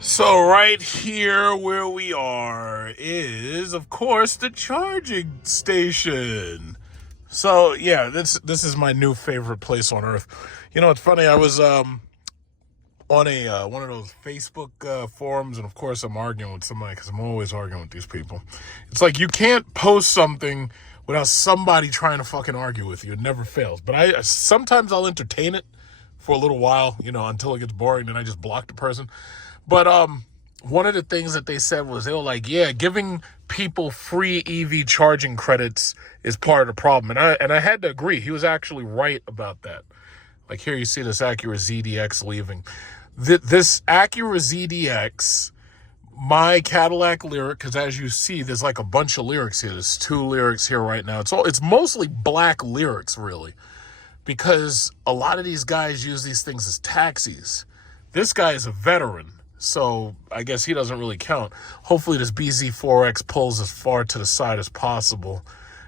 So right here where we are is, of course, the charging station. So yeah, this is my new favorite place on earth. You know, it's funny. I was on a one of those Facebook forums, and of course I'm arguing with somebody because I'm always arguing with these people. It's like you can't post something without somebody trying to fucking argue with you. It never fails. But I sometimes I'll entertain it for a little while, until it gets boring, then I just block the person. But one of the things that they said was they were like, yeah, giving people free EV charging credits is part of the problem. And I had to agree. He was actually right about that. Like here you see this Acura ZDX leaving. This Acura ZDX, my Cadillac Lyric, because as you see, there's like a bunch of Lyrics here. There's two Lyrics here right now. It's mostly black Lyrics, really, because a lot of these guys use these things as taxis. This guy is a veteran, so I guess he doesn't really count. Hopefully this BZ4X pulls as far to the side as possible,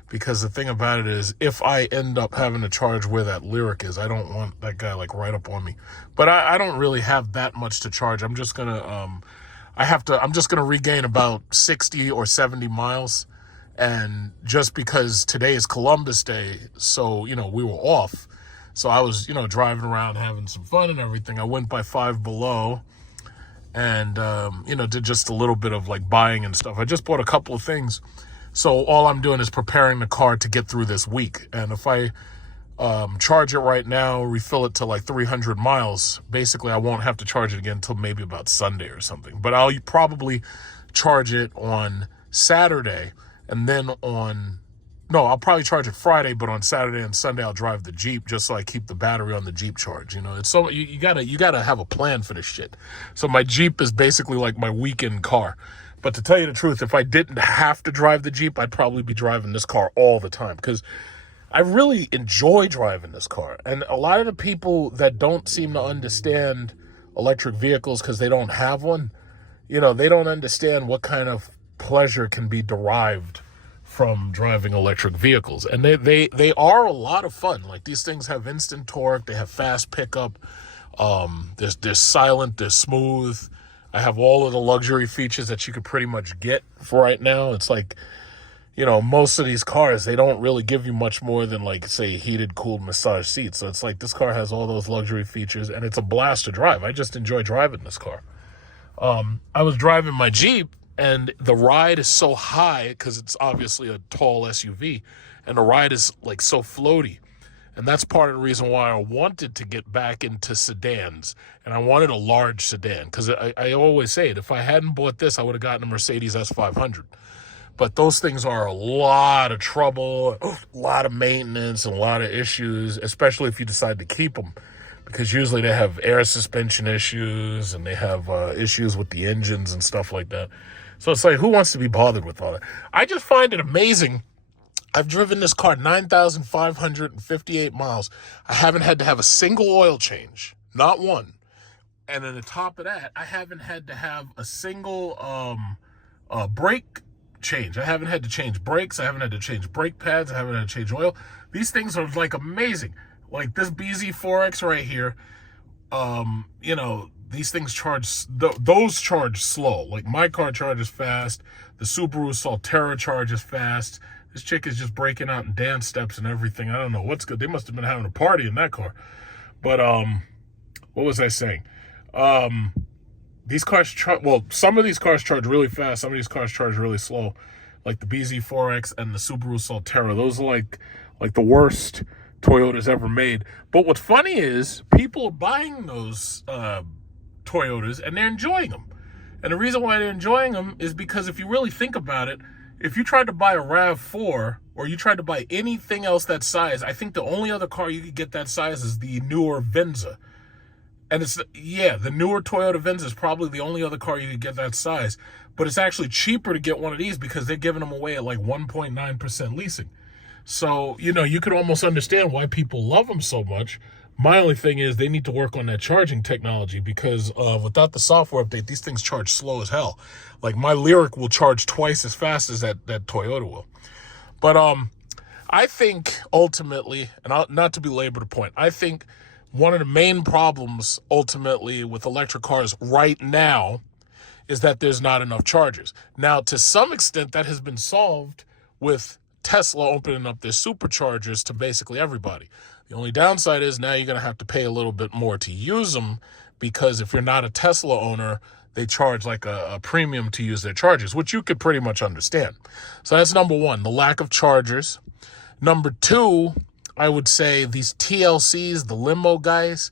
because the thing about it is, if I end up having to charge where that Lyric is, I don't want that guy like right up on me. But I don't really have that much to charge. I'm just gonna I'm just gonna regain about 60 or 70 miles. And just because today is Columbus Day, so we were off. So I was, driving around having some fun and everything. I went by Five Below and, did just a little bit of like buying and stuff. I just bought a couple of things. So all I'm doing is preparing the car to get through this week. And if I charge it right now, refill it to like 300 miles, basically I won't have to charge it again until maybe about Sunday or something. But I'll probably charge it on Saturday, and then I'll probably charge it Friday, but on Saturday and Sunday I'll drive the Jeep just so I keep the battery on the Jeep charged. It's so you gotta have a plan for this shit. So my Jeep is basically like my weekend car. But to tell you the truth, if I didn't have to drive the Jeep, I'd probably be driving this car all the time, because I really enjoy driving this car. And a lot of the people that don't seem to understand electric vehicles because they don't have one, they don't understand what kind of pleasure can be derived from driving electric vehicles. And they are a lot of fun. Like, these things have instant torque, they have fast pickup, they're silent, they're smooth. I have all of the luxury features that you could pretty much get for right now. It's like, most of these cars, they don't really give you much more than, like, say, heated, cooled massage seats. So it's like this car has all those luxury features, and it's a blast to drive. I just enjoy driving this car. I was driving my Jeep, and the ride is so high because it's obviously a tall SUV, and the ride is like so floaty. And that's part of the reason why I wanted to get back into sedans, and I wanted a large sedan, because I always say it, if I hadn't bought this, I would have gotten a Mercedes S500. But those things are a lot of trouble, a lot of maintenance, and a lot of issues, especially if you decide to keep them, because usually they have air suspension issues and they have issues with the engines and stuff like that. So it's like, who wants to be bothered with all that? I just find it amazing. I've driven this car 9,558 miles. I haven't had to have a single oil change, not one. And on the top of that, I haven't had to have a single brake change. I haven't had to change brakes. I haven't had to change brake pads. I haven't had to change oil. These things are like amazing. Like this BZ4X right here, these things charge, those charge slow. Like my car charges fast. The Subaru Solterra charges fast. This chick is just breaking out in dance steps and everything. I don't know what's good. They must have been having a party in that car. But what was I saying? These cars some of these cars charge really fast. Some of these cars charge really slow, like the BZ4X and the Subaru Solterra. Those are like the worst Toyotas ever made. But what's funny is people are buying those Toyotas and they're enjoying them. And the reason why they're enjoying them is because if you really think about it, if you tried to buy a RAV4 or you tried to buy anything else that size, I think the only other car you could get that size is the newer Venza. And the newer Toyota Venza is probably the only other car you could get that size. But it's actually cheaper to get one of these because they're giving them away at like 1.9% leasing. So, you could almost understand why people love them so much. My only thing is they need to work on that charging technology, because without the software update, these things charge slow as hell. Like my Lyric will charge twice as fast as that Toyota will. But I think ultimately, and not to belabor the point, I think one of the main problems ultimately with electric cars right now is that there's not enough chargers. Now, to some extent, that has been solved with Tesla opening up their superchargers to basically everybody. The only downside is now you're going to have to pay a little bit more to use them, because if you're not a Tesla owner, they charge like a premium to use their chargers, which you could pretty much understand. So that's number one, the lack of chargers. Number two, I would say these TLCs, the limo guys,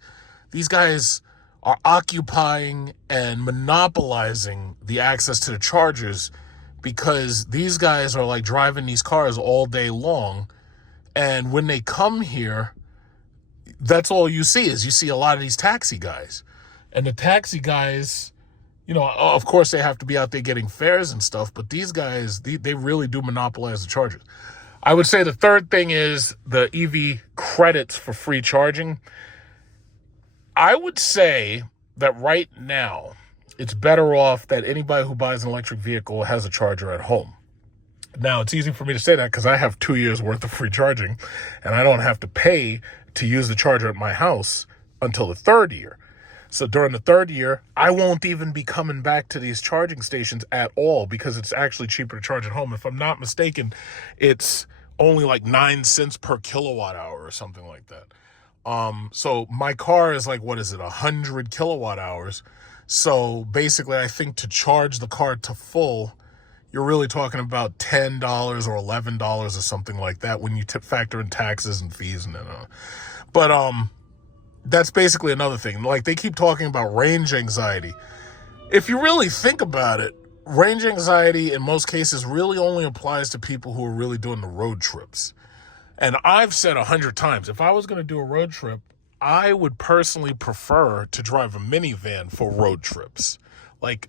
these guys are occupying and monopolizing the access to the chargers, because these guys are like driving these cars all day long. And when they come here, that's all you see a lot of these taxi guys. And the taxi guys, of course they have to be out there getting fares and stuff, but these guys, they really do monopolize the chargers. I would say the third thing is the EV credits for free charging. I would say that right now, it's better off that anybody who buys an electric vehicle has a charger at home. Now, it's easy for me to say that because I have 2 years worth of free charging, and I don't have to pay to use the charger at my house until the third year. So during the third year, I won't even be coming back to these charging stations at all, because it's actually cheaper to charge at home. If I'm not mistaken, it's only like 9 cents per kilowatt hour or something like that. So my car is like, 100 kilowatt hours. So basically, I think to charge the car to full, you're really talking about $10 or $11 or something like that when you factor in taxes and fees and but that's basically another thing. Like, they keep talking about range anxiety. If you really think about it, range anxiety in most cases really only applies to people who are really doing the road trips. And I've said 100 times, if I was going to do a road trip, I would personally prefer to drive a minivan for road trips. Like,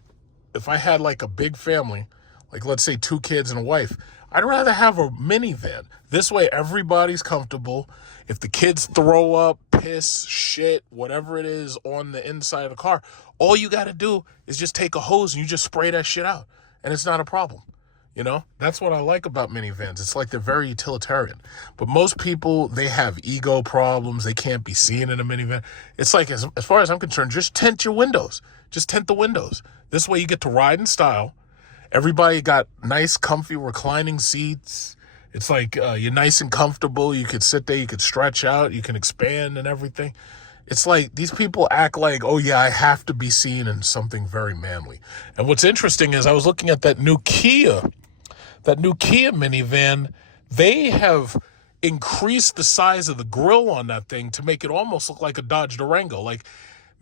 if I had like a big family, like let's say 2 kids and a wife, I'd rather have a minivan. This way everybody's comfortable. If the kids throw up, piss, shit, whatever it is on the inside of the car, all you got to do is just take a hose and you just spray that shit out. And it's not a problem. That's what I like about minivans. It's like they're very utilitarian. But most people, they have ego problems. They can't be seen in a minivan. It's like, as far as I'm concerned, just tint your windows. Just tint the windows. This way you get to ride in style. Everybody got nice, comfy, reclining seats. It's like you're nice and comfortable. You could sit there. You could stretch out. You can expand and everything. It's like these people act like, oh, yeah, I have to be seen in something very manly. And what's interesting is I was looking at that new Kia minivan. They have increased the size of the grille on that thing to make it almost look like a Dodge Durango. Like,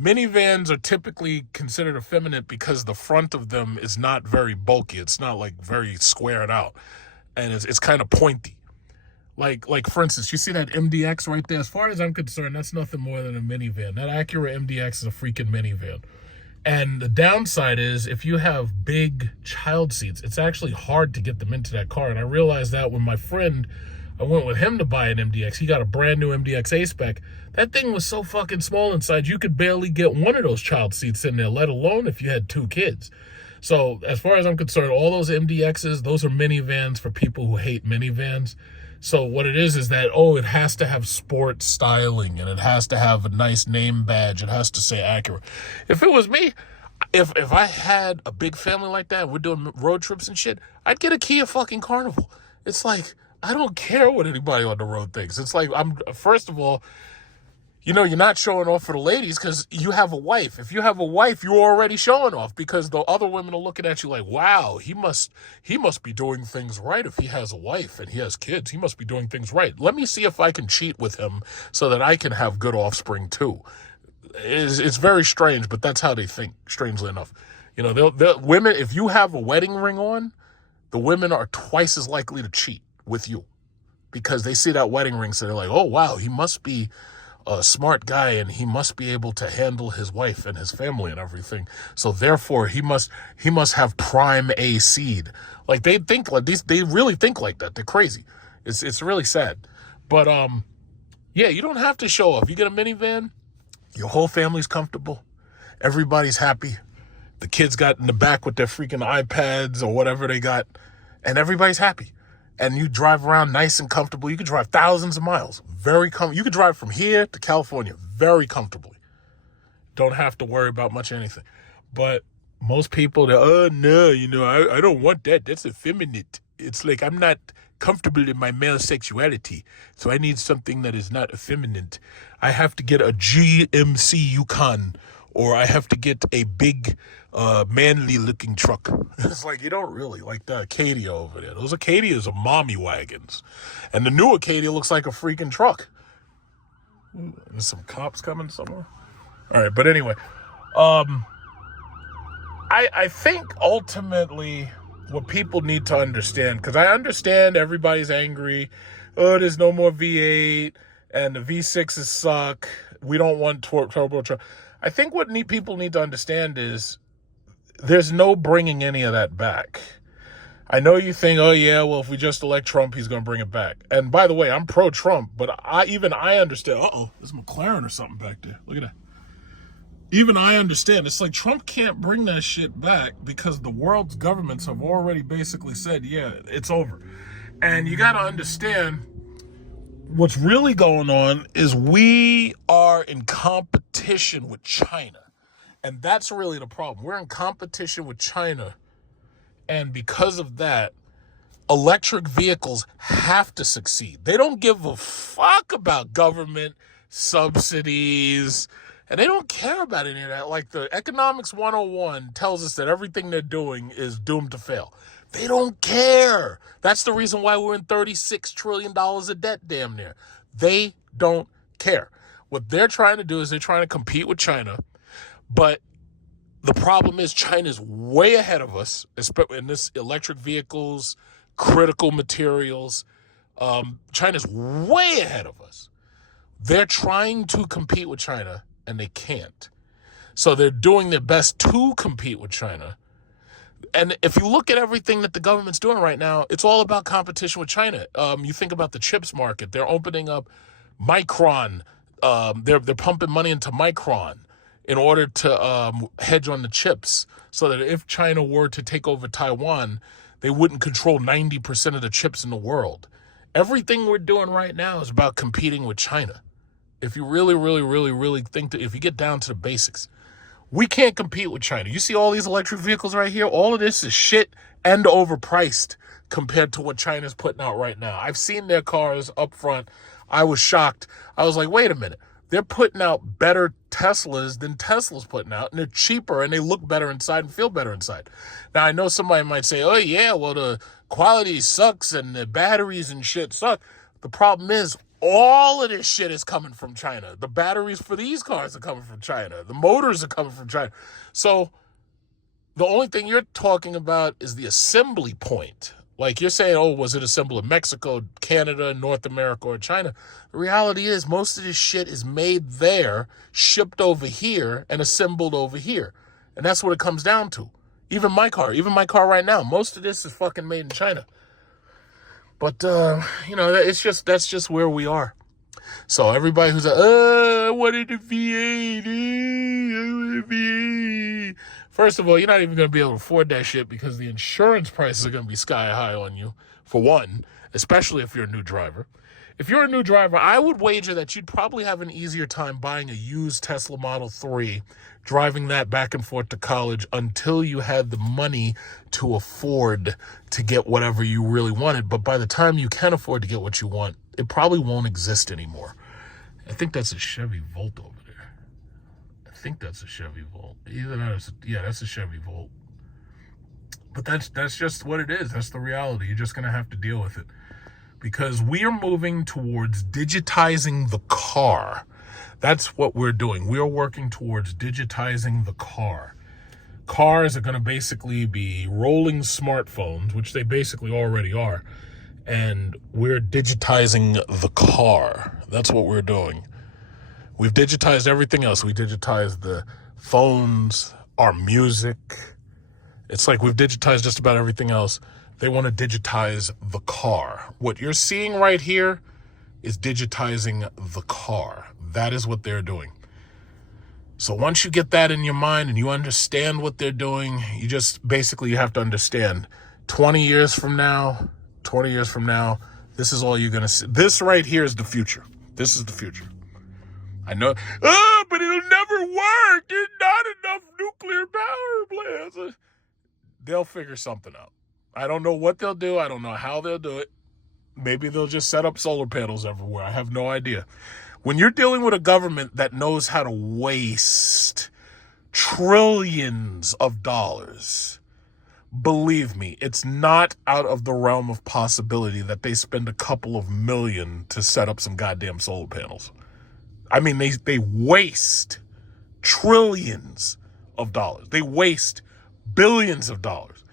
minivans are typically considered effeminate because the front of them is not very bulky. It's not like very squared out, and it's kind of pointy. Like for instance, you see that MDX right there? As far as I'm concerned, that's nothing more than a minivan. That Acura MDX is a freaking minivan. And the downside is, if you have big child seats, it's actually hard to get them into that car. And I realized that when I went with him to buy an MDX. He got a brand new MDX A-Spec. That thing was so fucking small inside, you could barely get one of those child seats in there, let alone if you had 2 kids. So as far as I'm concerned, all those MDXs, those are minivans for people who hate minivans. So what it is that, it has to have sport styling, and it has to have a nice name badge. It has to say Acura. If it was me, if I had a big family like that, we're doing road trips and shit, I'd get a Kia fucking Carnival. It's like, I don't care what anybody on the road thinks. It's like, first of all, you're not showing off for the ladies because you have a wife. If you have a wife, you're already showing off, because the other women are looking at you like, wow, he must be doing things right. If he has a wife and he has kids, he must be doing things right. Let me see if I can cheat with him so that I can have good offspring too. It's very strange, but that's how they think, strangely enough. The women, if you have a wedding ring on, the women are twice as likely to cheat with you, because they see that wedding ring, so they're like, oh, wow, he must be a smart guy, and he must be able to handle his wife and his family and everything. So therefore, he must have prime A seed. Like, they think like these. They really think like that. They're crazy. It's really sad. But yeah, you don't have to show off. You get a minivan, your whole family's comfortable, everybody's happy. The kids got in the back with their freaking iPads or whatever they got, and everybody's happy. And you drive around nice and comfortable. You could drive thousands of miles. You could drive from here to California very comfortably. Don't have to worry about much anything. But Most people, oh no, I don't want that. That's effeminate. It's like I'm not comfortable in my male sexuality, so I need something that is not effeminate. I have to get a GMC Yukon, or I have to get a big, manly looking truck. It's like, you don't really like the Acadia over there. Those Acadias are mommy wagons, and the new Acadia looks like a freaking truck. There's some cops coming somewhere. All right, but anyway, I think ultimately what people need to understand, because I understand everybody's angry. Oh, there's no more V8 and the V6s suck. We don't want turbo truck. I think what people need to understand is there's no bringing any of that back. I know you think, oh yeah, well, if we just elect Trump, he's going to bring it back. And by the way, I'm pro-Trump, but I understand. Uh-oh, there's McLaren or something back there. Look at that. Even I understand. It's like Trump can't bring that shit back because the world's governments have already basically said, yeah, it's over. And you got to understand what's really going on is we are in competition with China. And that's really the problem. We're in competition with China. And because of that, electric vehicles have to succeed. They don't give a fuck about government subsidies. And they don't care about any of that. Like the Economics 101 tells us that everything they're doing is doomed to fail. They don't care. That's the reason why we're in $36 trillion of debt damn near. They don't care. What they're trying to do is they're trying to compete with China. But the problem is China's way ahead of us in this electric vehicles, critical materials. China's way ahead of us. They're trying to compete with China. And they can't. So they're doing their best to compete with China. And if you look at everything that the government's doing right now, it's all about competition with China. You think about the chips market. They're opening up Micron. They're pumping money into Micron in order to hedge on the chips so that if China were to take over Taiwan, they wouldn't control 90% of the chips in the world. Everything we're doing right now is about competing with China. If you really think that if you get down to the basics, we can't compete with China. You see all these electric vehicles right here? All of this is shit and overpriced compared to what China's putting out right now. I've seen their cars up front. I was shocked. I was like, wait a minute. They're putting out better Teslas than Tesla's putting out, and they're cheaper, and they look better inside and feel better inside. Now, I know somebody might say, oh, yeah, well, the quality sucks and the batteries and shit suck. The problem is, all of this shit is coming from China. The batteries for these cars are coming from China. The motors are coming from China. So the only thing you're talking about is the assembly point. Like you're saying, oh, was it assembled in Mexico, Canada, North America, or China? The reality is most of this shit is made there, shipped over here, and assembled over here. And that's what it comes down to. Even my car right now, most of this is fucking made in China. But, that's just where we are. So everybody who's like, I wanted a V8, I wanted a V8. First of all, you're not even going to be able to afford that shit because the insurance prices are going to be sky high on you, for one, especially if you're a new driver. If you're a new driver, I would wager that you'd probably have an easier time buying a used Tesla Model 3, driving that back and forth to college until you had the money to afford to get whatever you really wanted. But by the time you can afford to get what you want, it probably won't exist anymore. I think that's a Chevy Volt over there. I think that's a Chevy Volt. That's a Chevy Volt. But that's just what it is. That's the reality. You're just going to have to deal with it. Because we are moving towards digitizing the car. That's what we're doing. We are working towards digitizing the car. Cars are going to basically be rolling smartphones, which they basically already are. And we're digitizing the car. That's what we're doing. We've digitized everything else. We digitized the phones, our music. It's like we've digitized just about everything else. They want to digitize the car. What you're seeing right here is digitizing the car. That is what they're doing. So once you get that in your mind and you understand what they're doing, you have to understand 20 years from now, this is all you're going to see. This right here is the future. This is the future. I know, but it'll never work. There's not enough nuclear power plants. They'll figure something out. I don't know what they'll do. I don't know how they'll do it. Maybe they'll just set up solar panels everywhere. I have no idea. When you're dealing with a government that knows how to waste trillions of dollars, believe me, it's not out of the realm of possibility that they spend a couple of million to set up some goddamn solar panels. I mean, they waste trillions of dollars. They waste billions of dollars.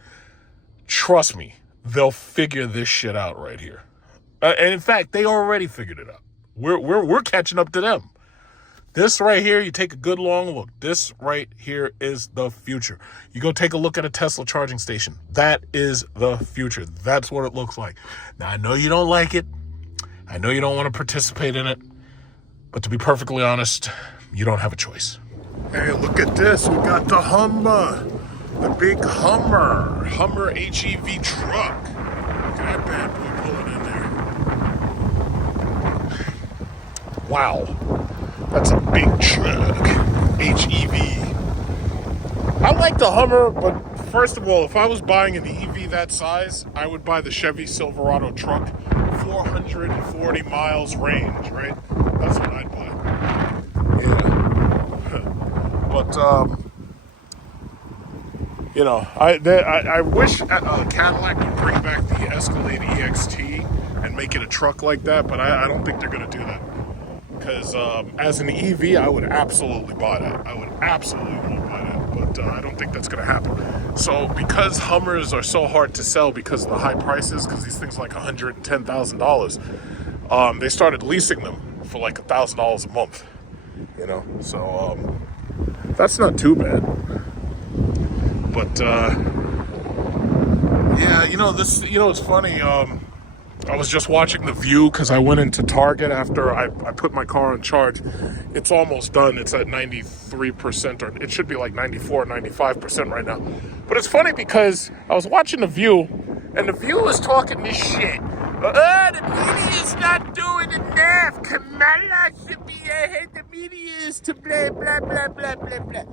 Trust me, they'll figure this shit out right here. And in fact, they already figured it out. We're catching up to them. This right here, you take a good long look. This right here is the future. You go take a look at a Tesla charging station. That is the future. That's what it looks like. Now, I know you don't like it. I know you don't want to participate in it. But to be perfectly honest, you don't have a choice. Hey, look at this. We got the Hummer. The big Hummer. Hummer HEV truck. Look at that bad boy pulling in there. Wow. That's a big truck. HEV. I like the Hummer, but first of all, if I was buying an EV that size, I would buy the Chevy Silverado truck. 440 miles range, right? That's what I'd buy. Yeah. But, you know, I wish Cadillac would bring back the Escalade EXT and make it a truck like that, but I don't think they're going to do that. Because as an EV, I would absolutely buy that. I would absolutely buy that, but I don't think that's going to happen. So because Hummers are so hard to sell because of the high prices, because these things are like $110,000, they started leasing them for like $1,000 a month. You know, so that's not too bad. But yeah, it's funny. I was just watching The View because I went into Target after I put my car on charge. It's almost done. It's at 93%, or it should be like 94, 95% right now. But it's funny because I was watching The View, and The View was talking this shit. The media's not doing enough. Kamala should be ahead. The media is to blah, blah, blah, blah, blah, blah.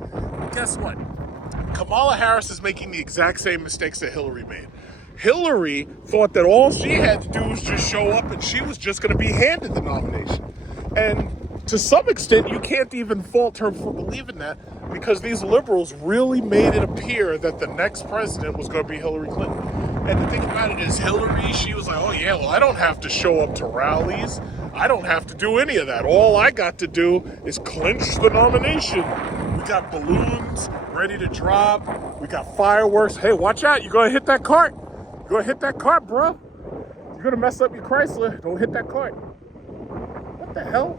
Guess what? Kamala Harris is making the exact same mistakes that Hillary made. Hillary thought that all she had to do was just show up and she was just going to be handed the nomination. And to some extent, you can't even fault her for believing that, because these liberals really made it appear that the next president was going to be Hillary Clinton. And the thing about it is, Hillary, she was like, oh yeah, well, I don't have to show up to rallies. I don't have to do any of that. All I got to do is clinch the nomination. We got balloons ready to drop. We got fireworks. Hey, watch out. You're going to hit that cart. You're going to hit that cart, bro. You're going to mess up your Chrysler. Don't hit that cart. What the hell?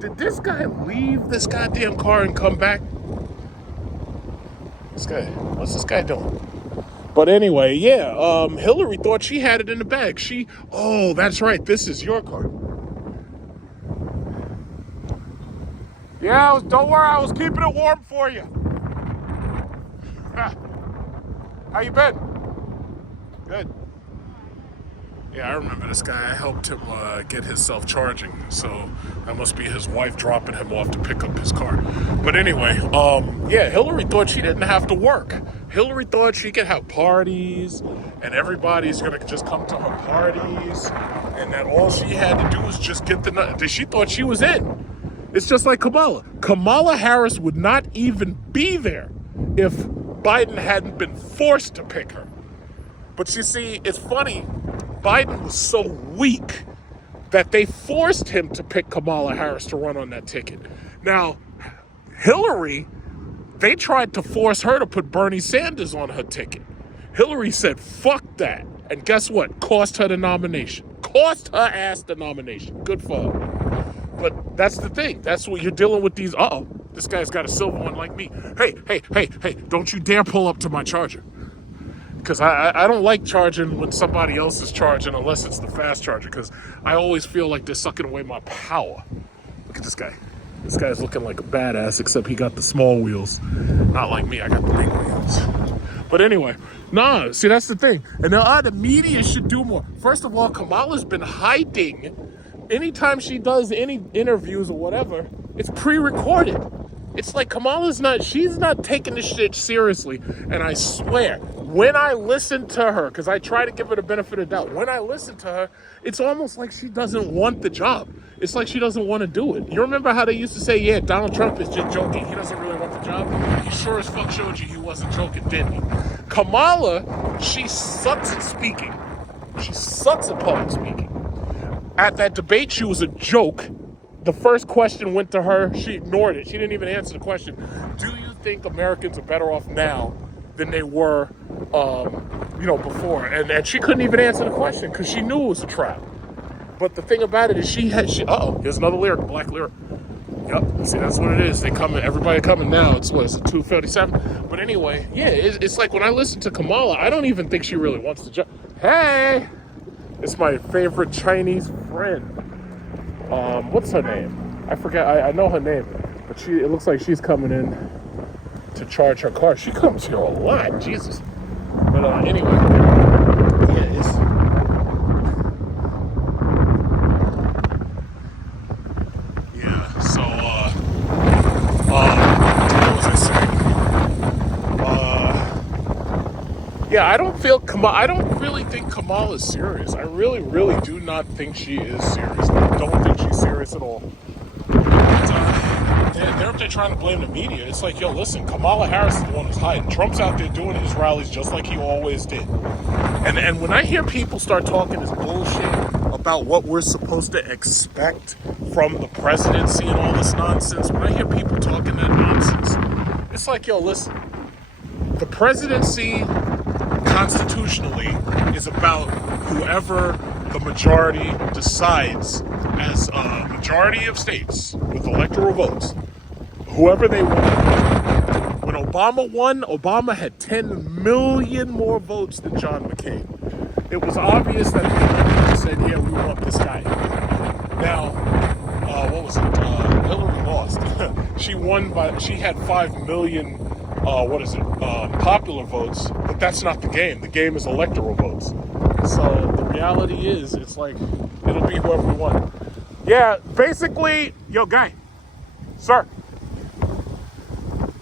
Did this guy leave this goddamn car and come back? What's this guy doing? But anyway, yeah, Hillary thought she had it in the bag. Oh, that's right. This is your car. Yeah, don't worry. I was keeping it warm for you. How you been? Good. Yeah, I remember this guy. I helped him get his self-charging, so that must be his wife dropping him off to pick up his car. But anyway, yeah, Hillary thought she didn't have to work. Hillary thought she could have parties, and everybody's going to just come to her parties, and that all she had to do was just get she thought she was in. It's just like Kamala. Kamala Harris would not even be there if Biden hadn't been forced to pick her. But you see, it's funny. Biden was so weak that they forced him to pick Kamala Harris to run on that ticket. Now, Hillary, they tried to force her to put Bernie Sanders on her ticket. Hillary said, fuck that. And guess what? Cost her the nomination. Cost her ass the nomination. Good for her. But that's the thing. That's what you're dealing with these. Uh-oh, this guy's got a silver one like me. Hey, don't you dare pull up to my charger. Because I don't like charging when somebody else is charging unless it's the fast charger, because I always feel like they're sucking away my power. Look at this guy. This guy's looking like a badass, except he got the small wheels. Not like me, I got the big wheels. But anyway, see, that's the thing. And now the media should do more. First of all, Kamala's been hiding. Anytime she does any interviews or whatever, it's pre-recorded. It's like she's not taking this shit seriously. And I swear, when I listen to her, because I try to give her the benefit of the doubt, when I listen to her, it's almost like she doesn't want the job. It's like she doesn't want to do it. You remember how they used to say, yeah, Donald Trump is just joking. He doesn't really want the job. He sure as fuck showed you he wasn't joking, didn't he? Kamala, she sucks at speaking. She sucks at public speaking. At that debate, she was a joke. The first question went to her. She ignored it. She didn't even answer the question. Do you think Americans are better off now than they were, before? And she couldn't even answer the question because she knew it was a trap. But the thing about it is here's another lyric, black lyric. Yep, see, that's what it is. Everybody coming now. It's 2:37? But anyway, yeah, it's like when I listen to Kamala, I don't even think she really wants the job. Hey! It's my favorite Chinese friend. What's her name? I forget. I know her name, but it looks like she's coming in to charge her car. She comes here a lot, Jesus. But anyway, yeah, it's. Yeah. So, what was I saying? Yeah, I don't really think Kamala is serious. I really, really do not think she is serious. I don't think she's serious at all. They're up there trying to blame the media. It's like, yo, listen, Kamala Harris is the one who's hiding. Trump's out there doing his rallies just like he always did. And when I hear people start talking this bullshit about what we're supposed to expect from the presidency and all this nonsense, when I hear people talking that nonsense, it's like, yo, listen, the presidency constitutionally is about whoever the majority decides as a majority of states with electoral votes, whoever they want. When Obama won, Obama had 10 million more votes than John McCain. It was obvious that people said, yeah, we want this guy. Now, what was it? Hillary lost. She had 5 million popular votes, but that's not the game. The game is electoral votes. So the reality is, it's like, it'll be whoever we want. Yeah, basically, yo, guy, sir,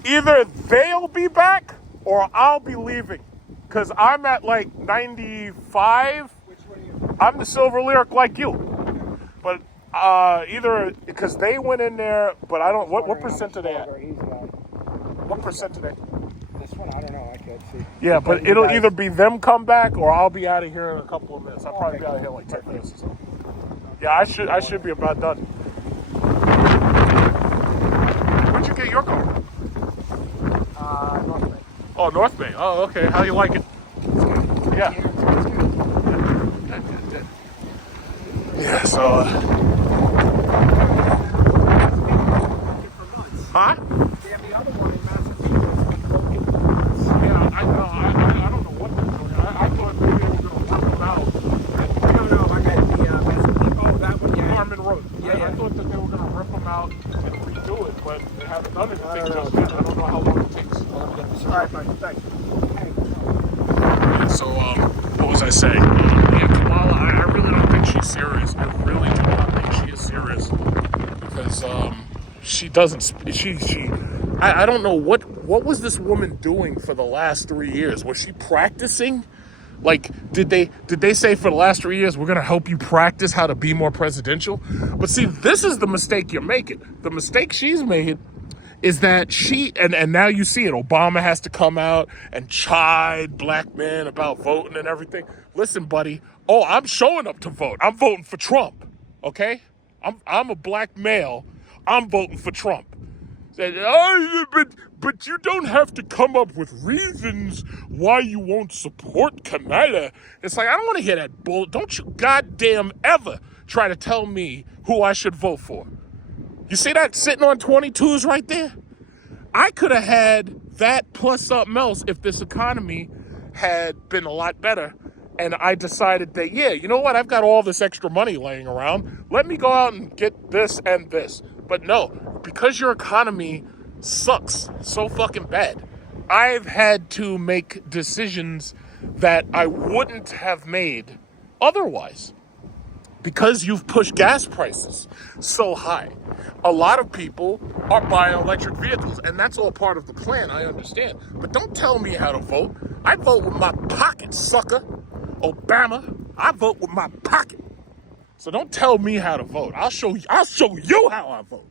either they'll be back or I'll be leaving. Because I'm at like 95. Which one are you? I'm the silver lyric like you. But either, because they went in there, but I don't, what percent are they at? What percent are they? This one, I don't know. I can't see. Yeah, but it'll either be them come back or I'll be out of here in a couple of minutes. I'll probably be out of here in like 10 minutes or so. Yeah, I should be about done. Where'd you get your car? North Bay. Oh, North Bay. Oh, okay. How do you like it? Yeah. Yeah, so... Huh? They have the other one in Massachusetts. Yeah, I know. I don't know what they're doing. I thought maybe they were going to rip them out. No, I got the Massachusetts. Oh, that one, yeah. Norman Road. Yeah. I thought that they were going to rip them out and redo it, but they haven't done anything just yet. I don't know how long it takes. All right, fine. Thanks. Yeah, so, what was I saying? Yeah, Kamala, I really don't think she's serious. I really do not think she is serious. Because, she doesn't, I don't know, what was this woman doing for the last 3 years? Was she practicing? Like, did they say for the last 3 years, we're going to help you practice how to be more presidential? But see, this is the mistake you're making. The mistake she's made is that and now you see it, Obama has to come out and chide black men about voting and everything. Listen, buddy, I'm showing up to vote. I'm voting for Trump, okay? I'm a black male. I'm voting for Trump. Said, but you don't have to come up with reasons why you won't support Canada. It's like, I don't want to hear that bull. Don't you goddamn ever try to tell me who I should vote for. You see that sitting on 22s right there? I could have had that plus something else if this economy had been a lot better. And I decided that, yeah, you know what? I've got all this extra money laying around. Let me go out and get this and this. But no, because your economy sucks so fucking bad, I've had to make decisions that I wouldn't have made otherwise. because you've pushed gas prices so high. A lot of people are buying electric vehicles, and that's all part of the plan, I understand. But don't tell me how to vote. I vote with my pocket, sucker. Obama, I vote with my pocket. So don't tell me how to vote. I'll show you how I vote.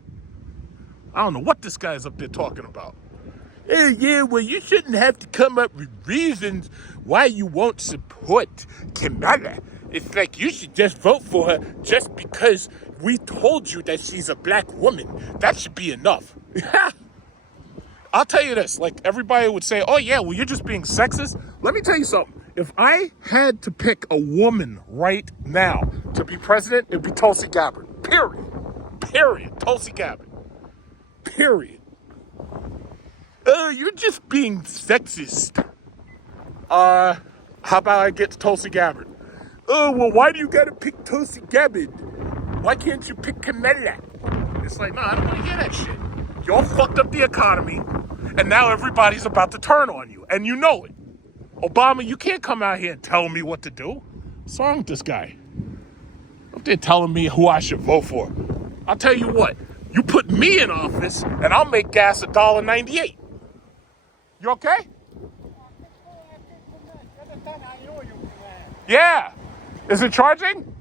I don't know what this guy's up there talking about. Yeah, well, you shouldn't have to come up with reasons why you won't support Kamala. It's like you should just vote for her just because we told you that she's a black woman. That should be enough. I'll tell you this, like everybody would say, oh yeah, well, you're just being sexist. Let me tell you something. If I had to pick a woman right now to be president, it'd be Tulsi Gabbard. Period. Tulsi Gabbard. Period. You're just being sexist. How about I get to Tulsi Gabbard? Well, why do you gotta pick Tulsi Gabbard? Why can't you pick Kamala? It's like, no, I don't want to hear that shit. Y'all fucked up the economy, and now everybody's about to turn on you, and you know it. Obama, you can't come out here and tell me what to do. What's wrong with this guy? Up there telling me who I should vote for. I'll tell you what, you put me in office, and I'll make gas $1.98. You okay? Yeah. Is it charging?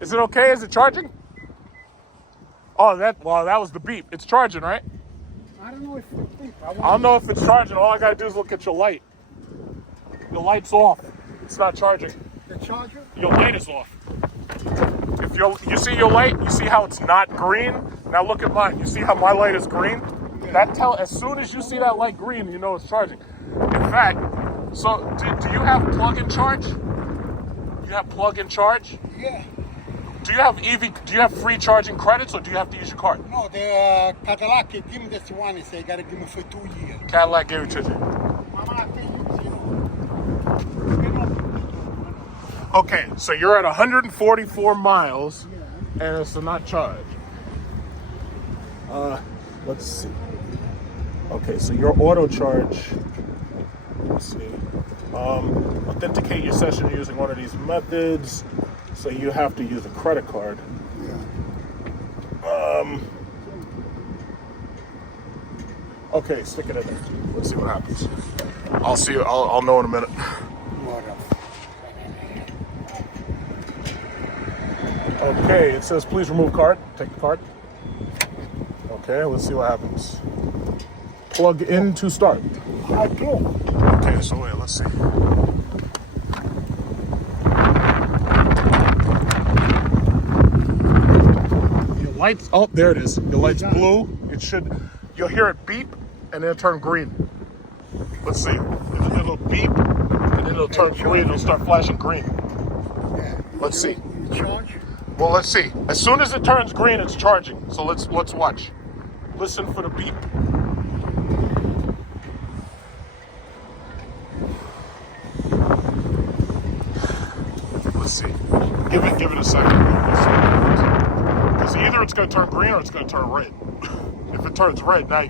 Is it okay? Is it charging? Oh, that was the beep. It's charging, right? I don't know if it's beep. I don't know if it's charging. All I gotta do is look at your light. Your light's off. It's not charging. The charger? Your light is off. If you see your light, you see how it's not green? Now look at mine. You see how my light is green? As soon as you see that light green, you know it's charging. In fact, so do you have plug-in charge? You have plug-in charge? Yeah. Do you have free charging credits, or do you have to use your card? No, the Cadillac gave me this one. He said, you got to give me for 2 years. Cadillac gave it to you. Okay, so you're at 144 miles, and it's not charged. Let's see. Okay, so your auto charge. Let's see. Authenticate your session using one of these methods. So you have to use a credit card. Okay, stick it in there. Let's see what happens. I'll see you. I'll know in a minute. Okay, it says please remove card. Take the card. Okay, let's see what happens. Plug in to start. Okay, so wait, let's see. Your lights, oh, there it is. Your light's blue. You'll hear it beep, and then it'll turn green. Let's see. It'll beep, and then it'll turn green. It'll start flashing green. Let's see. Well, let's see. As soon as it turns green, it's charging. So let's watch. Listen for the beep. Let's see. Give it a second. Because either it's going to turn green or it's going to turn red. If it turns red, now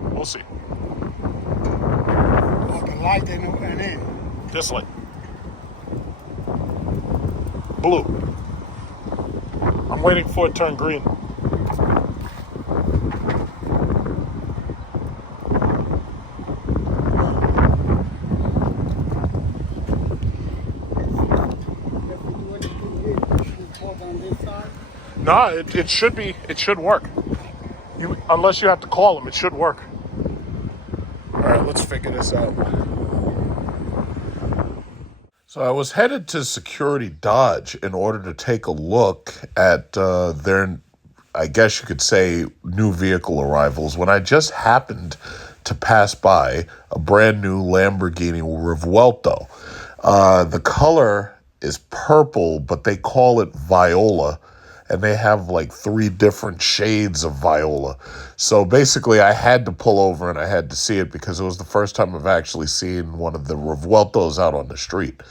we'll see. The light and in. This light. Blue. I'm waiting for it to turn green. No, it should be. It should work. Unless you have to call them, it should work. All right, let's figure this out. So I was headed to Security Dodge in order to take a look at their, I guess you could say, new vehicle arrivals, when I just happened to pass by a brand new Lamborghini Revuelto. The color is purple, but they call it viola, and they have like 3 different shades of viola. So basically I had to pull over and I had to see it because it was the first time I've actually seen one of the Revueltos out on the street.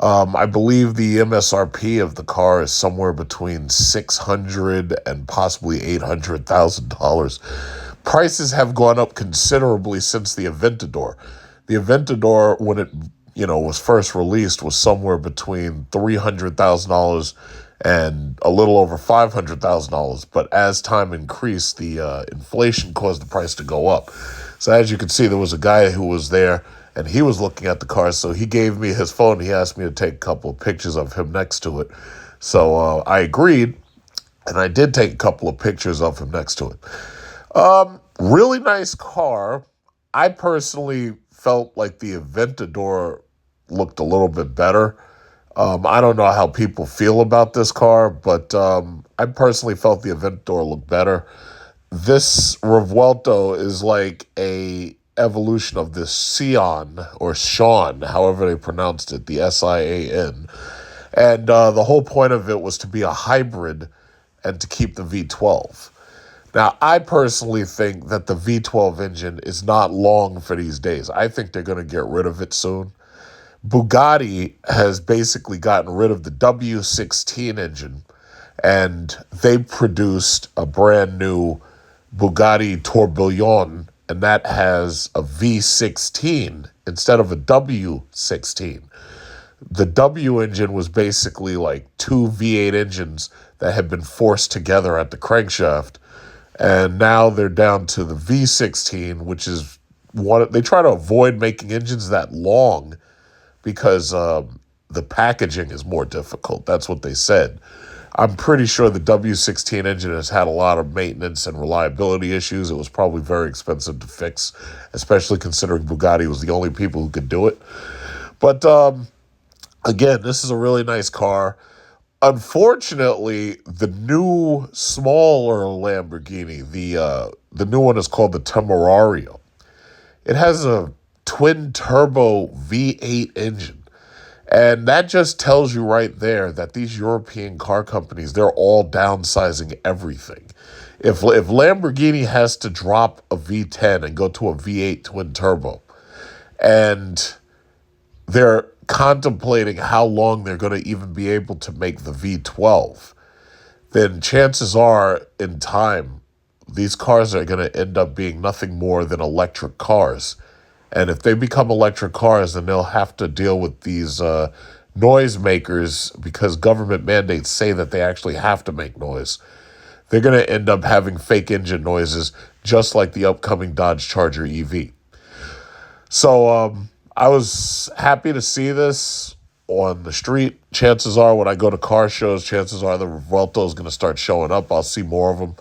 I believe the MSRP of the car is somewhere between $600,000 and possibly $800,000. Prices have gone up considerably since the Aventador. The Aventador, when it was first released was somewhere between $300,000 and a little over $500,000. But as time increased, the inflation caused the price to go up. So as you can see, there was a guy who was there, and he was looking at the car. So he gave me his phone. He asked me to take a couple of pictures of him next to it. So I agreed, and I did take a couple of pictures of him next to it. Really nice car. I personally felt like the Aventador looked a little bit better. I don't know how people feel about this car, but I personally felt the Aventador looked better. This Revuelto is like a evolution of this Sion, or Sean, however they pronounced it, the Sian. And the whole point of it was to be a hybrid and to keep the V12. Now, I personally think that the V12 engine is not long for these days. I think they're going to get rid of it soon. Bugatti has basically gotten rid of the W16 engine, and they produced a brand new Bugatti Tourbillon, and that has a V16 instead of a W16. The W engine was basically like two V8 engines that had been forced together at the crankshaft. And now they're down to the V16, which is what they try to avoid making engines that long because the packaging is more difficult. That's what they said. I'm pretty sure the W16 engine has had a lot of maintenance and reliability issues. It was probably very expensive to fix, especially considering Bugatti was the only people who could do it. But again, this is a really nice car. Unfortunately, the new smaller Lamborghini, the new one is called the Temerario. It has a twin-turbo V8 engine. And that just tells you right there that these European car companies, they're all downsizing everything. If Lamborghini has to drop a V10 and go to a V8 twin-turbo, and they're contemplating how long they're going to even be able to make the V12, then chances are in time, these cars are going to end up being nothing more than electric cars. And if they become electric cars, then they'll have to deal with these noise makers because government mandates say that they actually have to make noise. They're going to end up having fake engine noises, just like the upcoming Dodge Charger EV. So, I was happy to see this on the street. Chances are when I go to car shows, chances are the Revuelto is going to start showing up. I'll see more of them.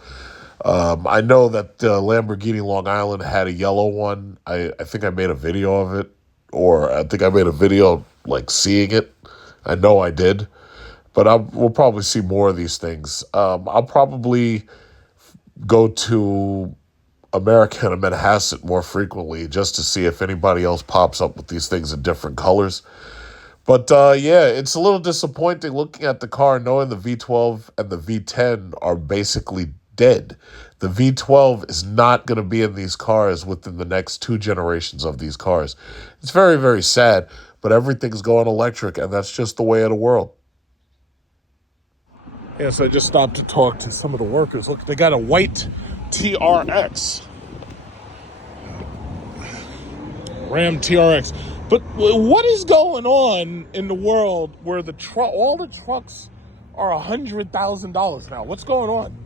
I know that Lamborghini Long Island had a yellow one. I think I made a video of it, or I think I made a video like seeing it. I know I did. But we'll probably see more of these things. I'll probably go to American and Manhasset more frequently just to see if anybody else pops up with these things in different colors. But yeah, it's a little disappointing looking at the car knowing the V12 and the V10 are basically dead. The V12 is not going to be in these cars within the next 2 generations of these cars. It's very, very sad, but everything's going electric, and that's just the way of the world. Yeah, so I just stopped to talk to some of the workers. Look, they got a white TRX. Ram TRX. But what is going on in the world where all the trucks are $100,000 now? What's going on?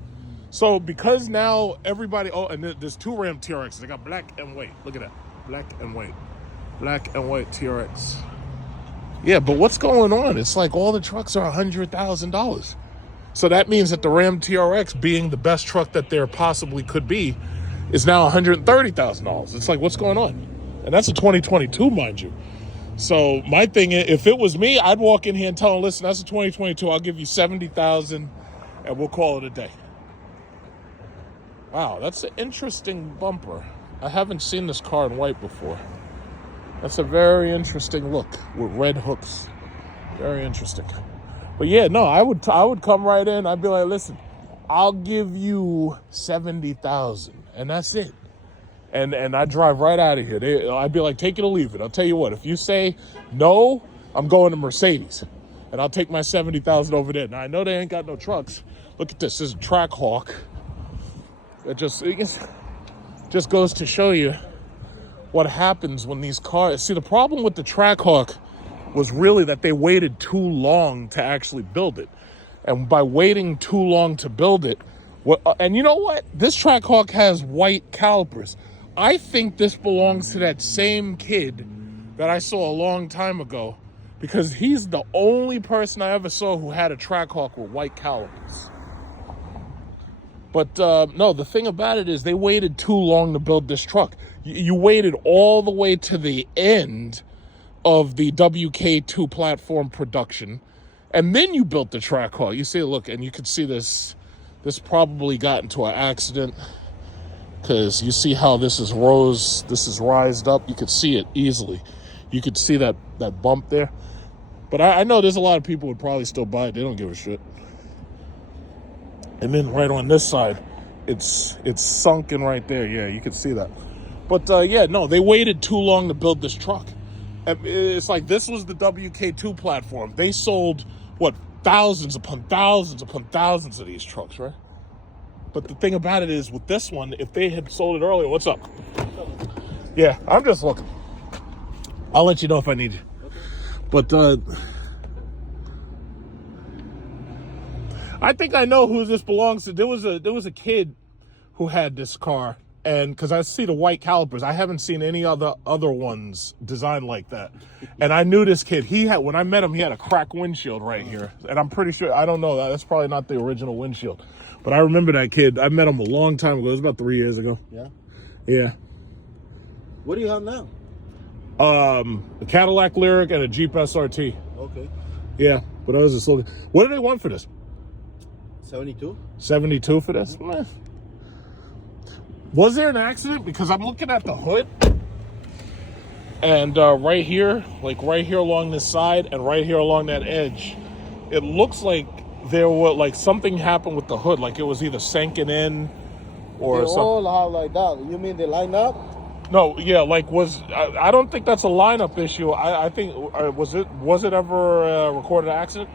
So because now everybody, and there's 2 Ram TRXs. They got black and white. Look at that. Black and white. Black and white TRX. Yeah, but what's going on? It's like all the trucks are $100,000. So that means that the Ram TRX, being the best truck that there possibly could be, is now $130,000. It's like, what's going on? And that's a 2022, mind you. So my thing is, if it was me, I'd walk in here and tell them, listen, that's a 2022. I'll give you $70,000 and we'll call it a day. Wow, that's an interesting bumper. I haven't seen this car in white before. That's a very interesting look with red hooks. Very interesting. But yeah, no, I would come right in. I'd be like, listen, I'll give you $70,000 and that's it. And I drive right out of here. I'd be like, take it or leave it. I'll tell you what, if you say no, I'm going to Mercedes. And I'll take my $70,000 over there. Now, I know they ain't got no trucks. Look at this. This is a Trackhawk. It just goes to show you what happens when these cars... See, the problem with the Trackhawk was really that they waited too long to actually build it. And by waiting too long to build it, and you know what? This Trackhawk has white calipers. I think this belongs to that same kid that I saw a long time ago, because he's the only person I ever saw who had a Trackhawk with white calipers. But no, the thing about it is they waited too long to build this truck. You waited all the way to the end of the WK2 platform production, and then you built the Trackhawk. You see, look, and you can see this probably got into an accident, because you see how this is rised up. You could see it easily. You could see that bump there. But I know there's a lot of people who would probably still buy it. They don't give a shit. And then right on this side, it's sunken right there. Yeah, you can see that. But yeah, no, they waited too long to build this truck. It's like this was the WK2 platform. They sold, what, thousands upon thousands upon thousands of these trucks, right? But the thing about it is, with this one, if they had sold it earlier, what's up? Yeah, I'm just looking. I'll let you know if I need you. But I think I know who this belongs to. There was a kid who had this car, and because I see the white calipers, I haven't seen any other ones designed like that. And I knew this kid. When I met him, he had a cracked windshield right here, and I'm pretty sure, I don't know, that's probably not the original windshield, but I remember that kid. I met him a long time ago. It was about 3 years ago. Yeah. Yeah. What do you have now? A Cadillac Lyric and a Jeep SRT. Okay. Yeah, but I was just looking. What do they want for this? 72. 72 for this? Was there an accident? Because I'm looking at the hood, and right here along this side and right here along that edge, it looks like there were, like, something happened with the hood, like it was either sinking in or they something. all have like that. You mean they line up? No, yeah, like I don't think that's a lineup issue. I think was it ever a recorded accident?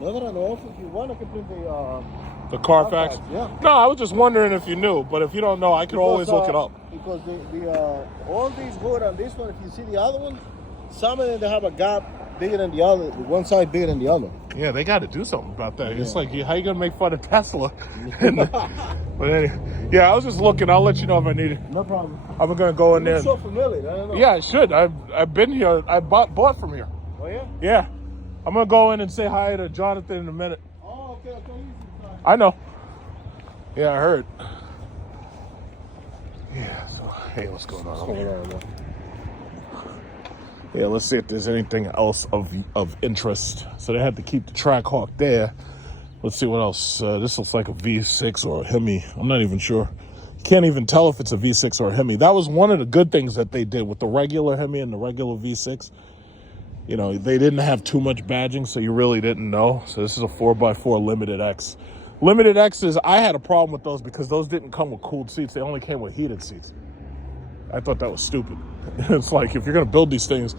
No, that I know of. If you want, I can print The Carfax? Yeah. No, I was just wondering if you knew, but if you don't know, I could always look it up. Because all these hood and this one, if you see the other one, some of them they have a gap bigger than the other, one side bigger than the other. Yeah, they got to do something about that. Yeah. It's like, how you gonna make fun of Tesla? But anyway, yeah, I was just looking. I'll let you know if I need it. No problem. I'm gonna go in there. You're so familiar. I don't know. Yeah, I should. I've been here. I bought from here. Oh yeah. Yeah, I'm gonna go in and say hi to Jonathan in a minute. Oh, okay. I know. Yeah, I heard. Yeah. So, hey, what's going on over here? Yeah, let's see if there's anything else of interest. So they had to keep the Trackhawk there. Let's see what else. This looks like a V6 or a Hemi. I'm not even sure. Can't even tell if it's a V6 or a Hemi. That was one of the good things that they did with the regular Hemi and the regular V6. You know, they didn't have too much badging, so you really didn't know. So this is a 4x4 Limited X. Limited X's, I had a problem with those because those didn't come with cooled seats. They only came with heated seats. I thought that was stupid. It's like, if you're going to build these things,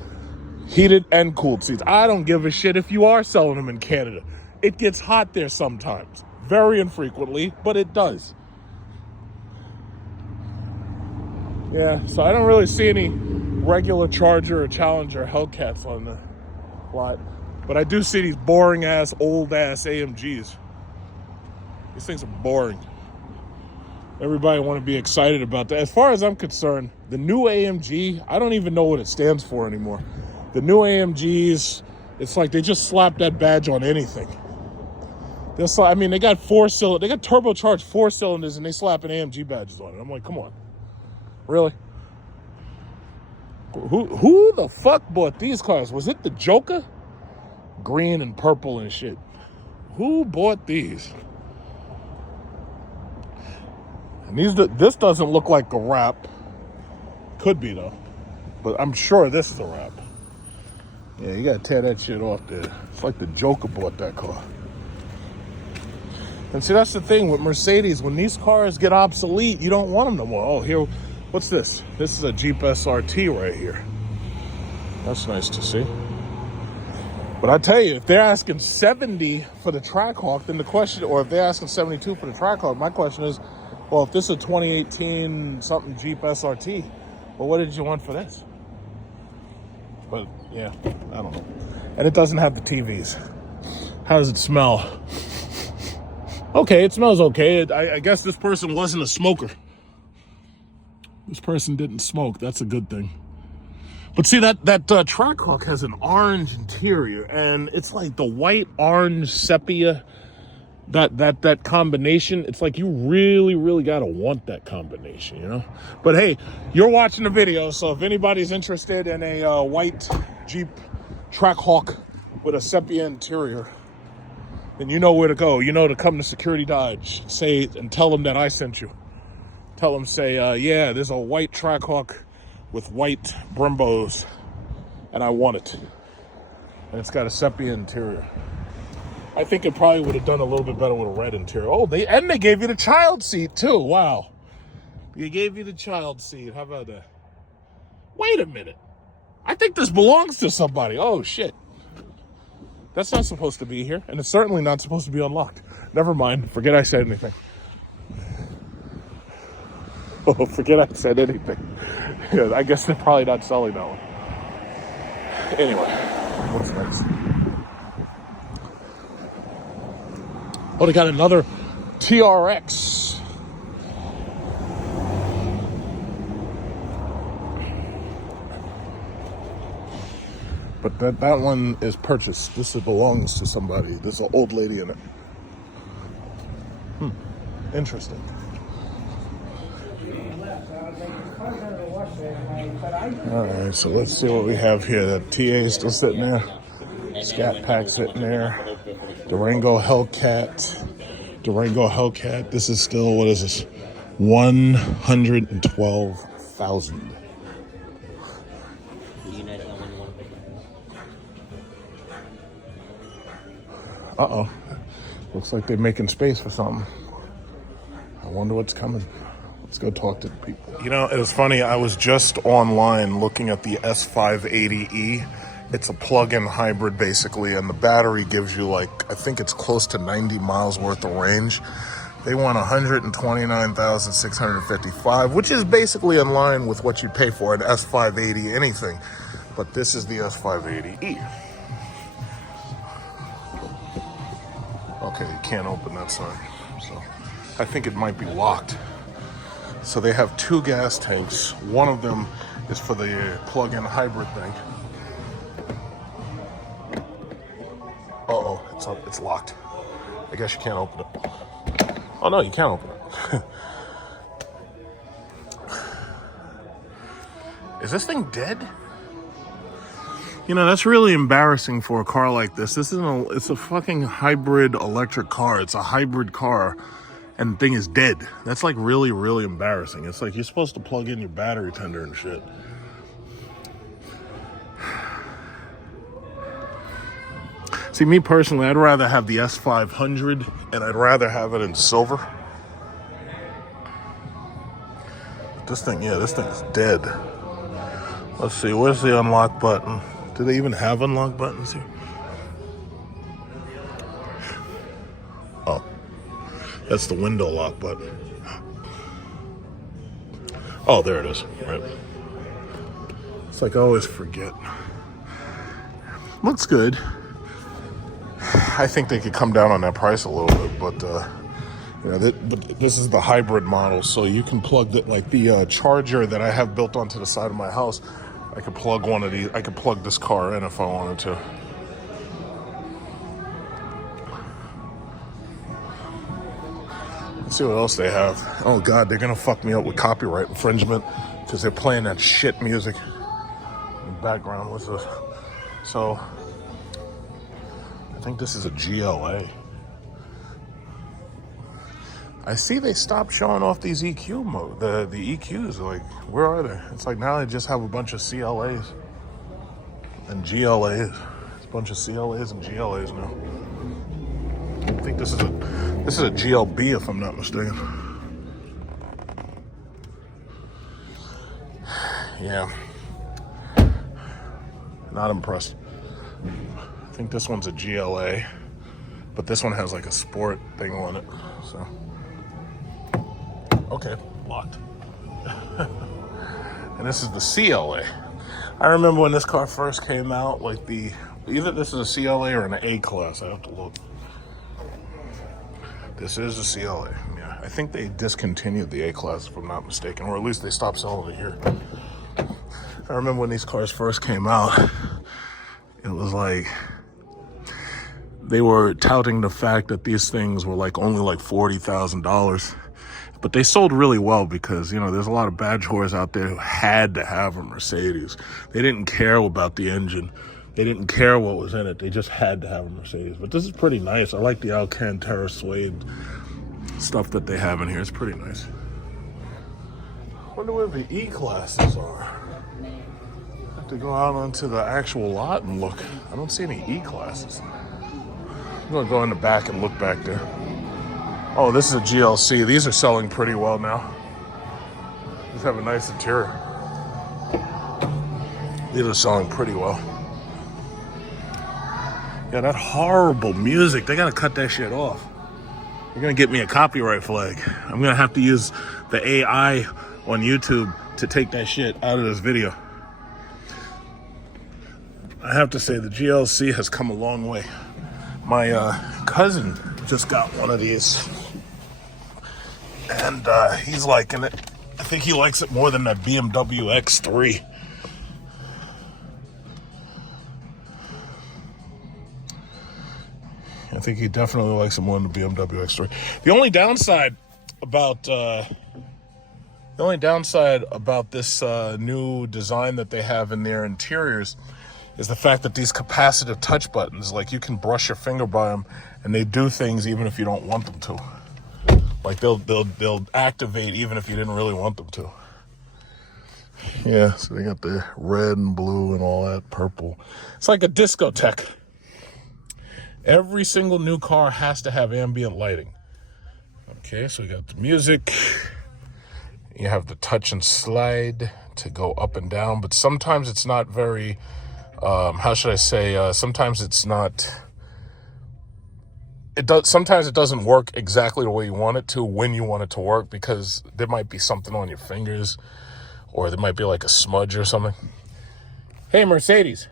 heated and cooled seats. I don't give a shit if you are selling them in Canada. It gets hot there sometimes. Very infrequently, but it does. Yeah, so I don't really see any regular Charger or Challenger Hellcats on the lot. But I do see these boring-ass, old-ass AMGs. These things are boring. Everybody want to be excited about that. As far as I'm concerned, the new AMG, I don't even know what it stands for anymore. The new AMGs, it's like they just slapped that badge on anything. They got turbocharged 4 cylinders and they slapping AMG badges on it. I'm like, come on. Really? Who the fuck bought these cars? Was it the Joker? Green and purple and shit. Who bought these? And this doesn't look like a wrap. Could be though. But I'm sure this is a wrap. Yeah, you gotta tear that shit off there. It's like the Joker bought that car. And see, that's the thing with Mercedes. When these cars get obsolete, you don't want them no more. Oh, here, what's this? This is a Jeep SRT right here. That's nice to see. But I tell you, if they're asking 70 for the Trackhawk, then the question, or if they're asking 72 for the Trackhawk, my question is, well, if this is a 2018 something Jeep SRT, well, what did you want for this? but yeah, I don't know. And it doesn't have the TVs. How does it smell? Okay, it smells okay. I guess this person wasn't a smoker. This person didn't smoke. That's a good thing. But see, that Trackhawk has an orange interior, and it's like the white, orange, sepia, that combination. It's like you really, really gotta want that combination, you know? But hey, you're watching the video, so if anybody's interested in a white Jeep Trackhawk with a sepia interior, then you know where to go. You know to come to Security Dodge. Say and tell them that I sent you. Tell them, say, yeah, there's a white Trackhawk with white Brimbos, and I want it. And it's got a sepia interior. I think it probably would have done a little bit better with a red interior. Oh, they gave you the child seat too. Wow. They gave you the child seat. How about that? Wait a minute. I think this belongs to somebody. Oh, shit. That's not supposed to be here, and it's certainly not supposed to be unlocked. Never mind. Forget I said anything. Oh, forget I said anything. Yeah, I guess they're probably not selling that one. Anyway, what's next? Oh, they got another TRX. But that one is purchased. This belongs to somebody. There's an old lady in it. Interesting. All right, so let's see what we have here. That TA is still sitting there. Scat Pack sitting there. Durango Hellcat. This is still, what is this? 112,000. Uh-oh. Looks like they're making space for something. I wonder what's coming. Let's go talk to the people. You know, it was funny. I was just online looking at the S580E. It's a plug-in hybrid, basically, and the battery gives you, like, I think it's close to 90 miles worth of range. They want 129,655, which is basically in line with what you pay for an S580 anything. But this is the S580E. Okay, you can't open that side, so I think it might be locked. So they have two gas tanks. One of them is for the plug-in hybrid thing. Uh-oh, it's locked. I guess you can't open it. Oh no, you can't open it. Is this thing dead? You know, that's really embarrassing for a car like this. It's a fucking hybrid electric car. It's a hybrid car, and the thing is dead. That's like really, really embarrassing. It's like you're supposed to plug in your battery tender and shit. See, me personally, I'd rather have the S500, and I'd rather have it in silver. But this thing is dead. Let's see, where's the unlock button? Do they even have unlock buttons here? Oh, that's the window lock button. Oh, there it is, right. It's like I always forget. Looks good. I think they could come down on that price a little bit, but but this is the hybrid model, so you can plug the charger that I have built onto the side of my house. I could plug one of these. I could plug this car in if I wanted to. Let's see what else they have. Oh God, they're gonna fuck me up with copyright infringement because they're playing that shit music in the background. What's this? So I think this is a GLA. I see they stopped showing off these EQ mode. The EQs, like, where are they? It's like now they just have a bunch of CLAs and GLAs. It's a bunch of CLAs and GLAs now. I think this is a GLB if I'm not mistaken. Yeah. Not impressed. I think this one's a GLA, but this one has like a sport thing on it, so. Okay, locked. And this is the CLA. I remember when this car first came out, like either this is a CLA or an A-Class. I have to look. This is a CLA. Yeah, I think they discontinued the A-Class, if I'm not mistaken, or at least they stopped selling it here. I remember when these cars first came out, it was like they were touting the fact that these things were like only like $40,000. But they sold really well because, you know, there's a lot of badge whores out there who had to have a Mercedes. They didn't care about the engine. They didn't care what was in it. They just had to have a Mercedes. But this is pretty nice. I like the Alcantara suede stuff that they have in here. It's pretty nice. I wonder where the E-Classes are. I have to go out onto the actual lot and look. I don't see any E-Classes. I'm going to go in the back and look back there. Oh, this is a GLC. These are selling pretty well now. These have a nice interior. These are selling pretty well. Yeah, that horrible music. They gotta cut that shit off. You're gonna get me a copyright flag. I'm gonna have to use the AI on YouTube to take that shit out of this video. I have to say the GLC has come a long way. My cousin just got one of these. And he's liking it. I think he likes it more than that BMW X3. I think he definitely likes it more than the BMW X3. The only downside about this new design that they have in their interiors is the fact that these capacitive touch buttons, like you can brush your finger by them, and they do things even if you don't want them to. Like they'll activate even if you didn't really want them to. Yeah, so they got the red and blue and all that purple. It's like a discotheque. Every single new car has to have ambient lighting. Okay, so we got the music. You have the touch and slide to go up and down, but sometimes it's not very, how should I say, sometimes it's not... Sometimes it doesn't work exactly the way you want it to when you want it to work, because there might be something on your fingers or there might be like a smudge or something. Hey, Mercedes.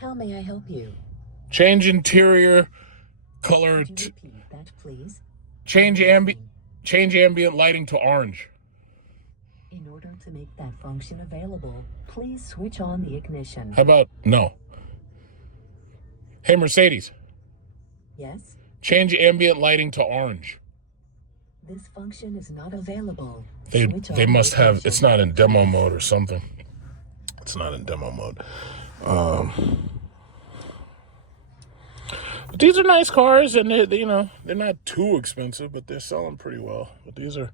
How may I help you? Change interior color. Could you repeat that, please? Change ambient lighting to orange. In order to make that function available, please switch on the ignition. How about no? Hey, Mercedes. Yes? Change ambient lighting to orange. This function is not available. They must have, it's not in demo mode or something. It's not in demo mode. But these are nice cars, and they're not too expensive, but they're selling pretty well. But these are,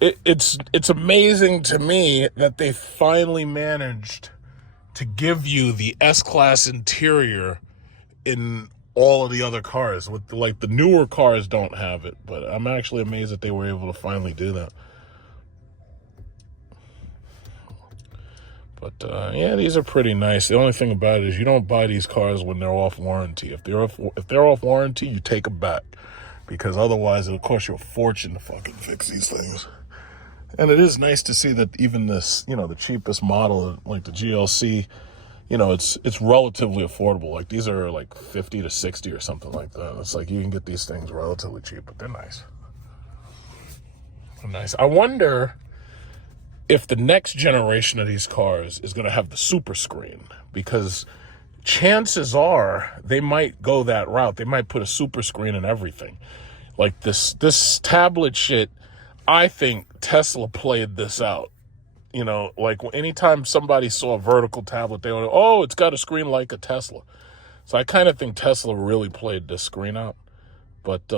it's amazing to me that they finally managed to give you the S-Class interior in all of the other cars. With like the newer cars don't have it, but I'm actually amazed that they were able to finally do that. But yeah, these are pretty nice. The only thing about it is you don't buy these cars when they're off warranty. If they're off warranty, you take them back, because otherwise it'll cost you a fortune to fucking fix these things. And it is nice to see that even this, the cheapest model, like the GLC, it's relatively affordable. Like these are like 50 to 60 or something like that. It's like you can get these things relatively cheap, but they're nice. They're nice. I wonder if the next generation of these cars is going to have the super screen, because chances are they might go that route. They might put a super screen in everything. Like this tablet shit, I think Tesla played this out. Like anytime somebody saw a vertical tablet, they would, oh, it's got a screen like a Tesla. So I kind of think Tesla really played this screen out. But,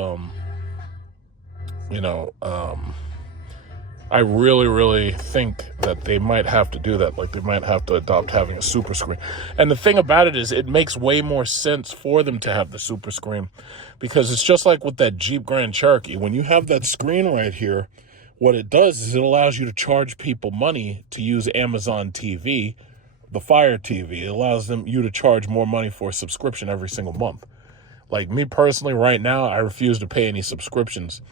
I really, really think that they might have to do that. Like they might have to adopt having a super screen. And the thing about it is it makes way more sense for them to have the super screen, because it's just like with that Jeep Grand Cherokee. When you have that screen right here, what it does is it allows you to charge people money to use Amazon TV, the Fire TV. It allows you to charge more money for a subscription every single month. Like me personally, right now, I refuse to pay any subscriptions.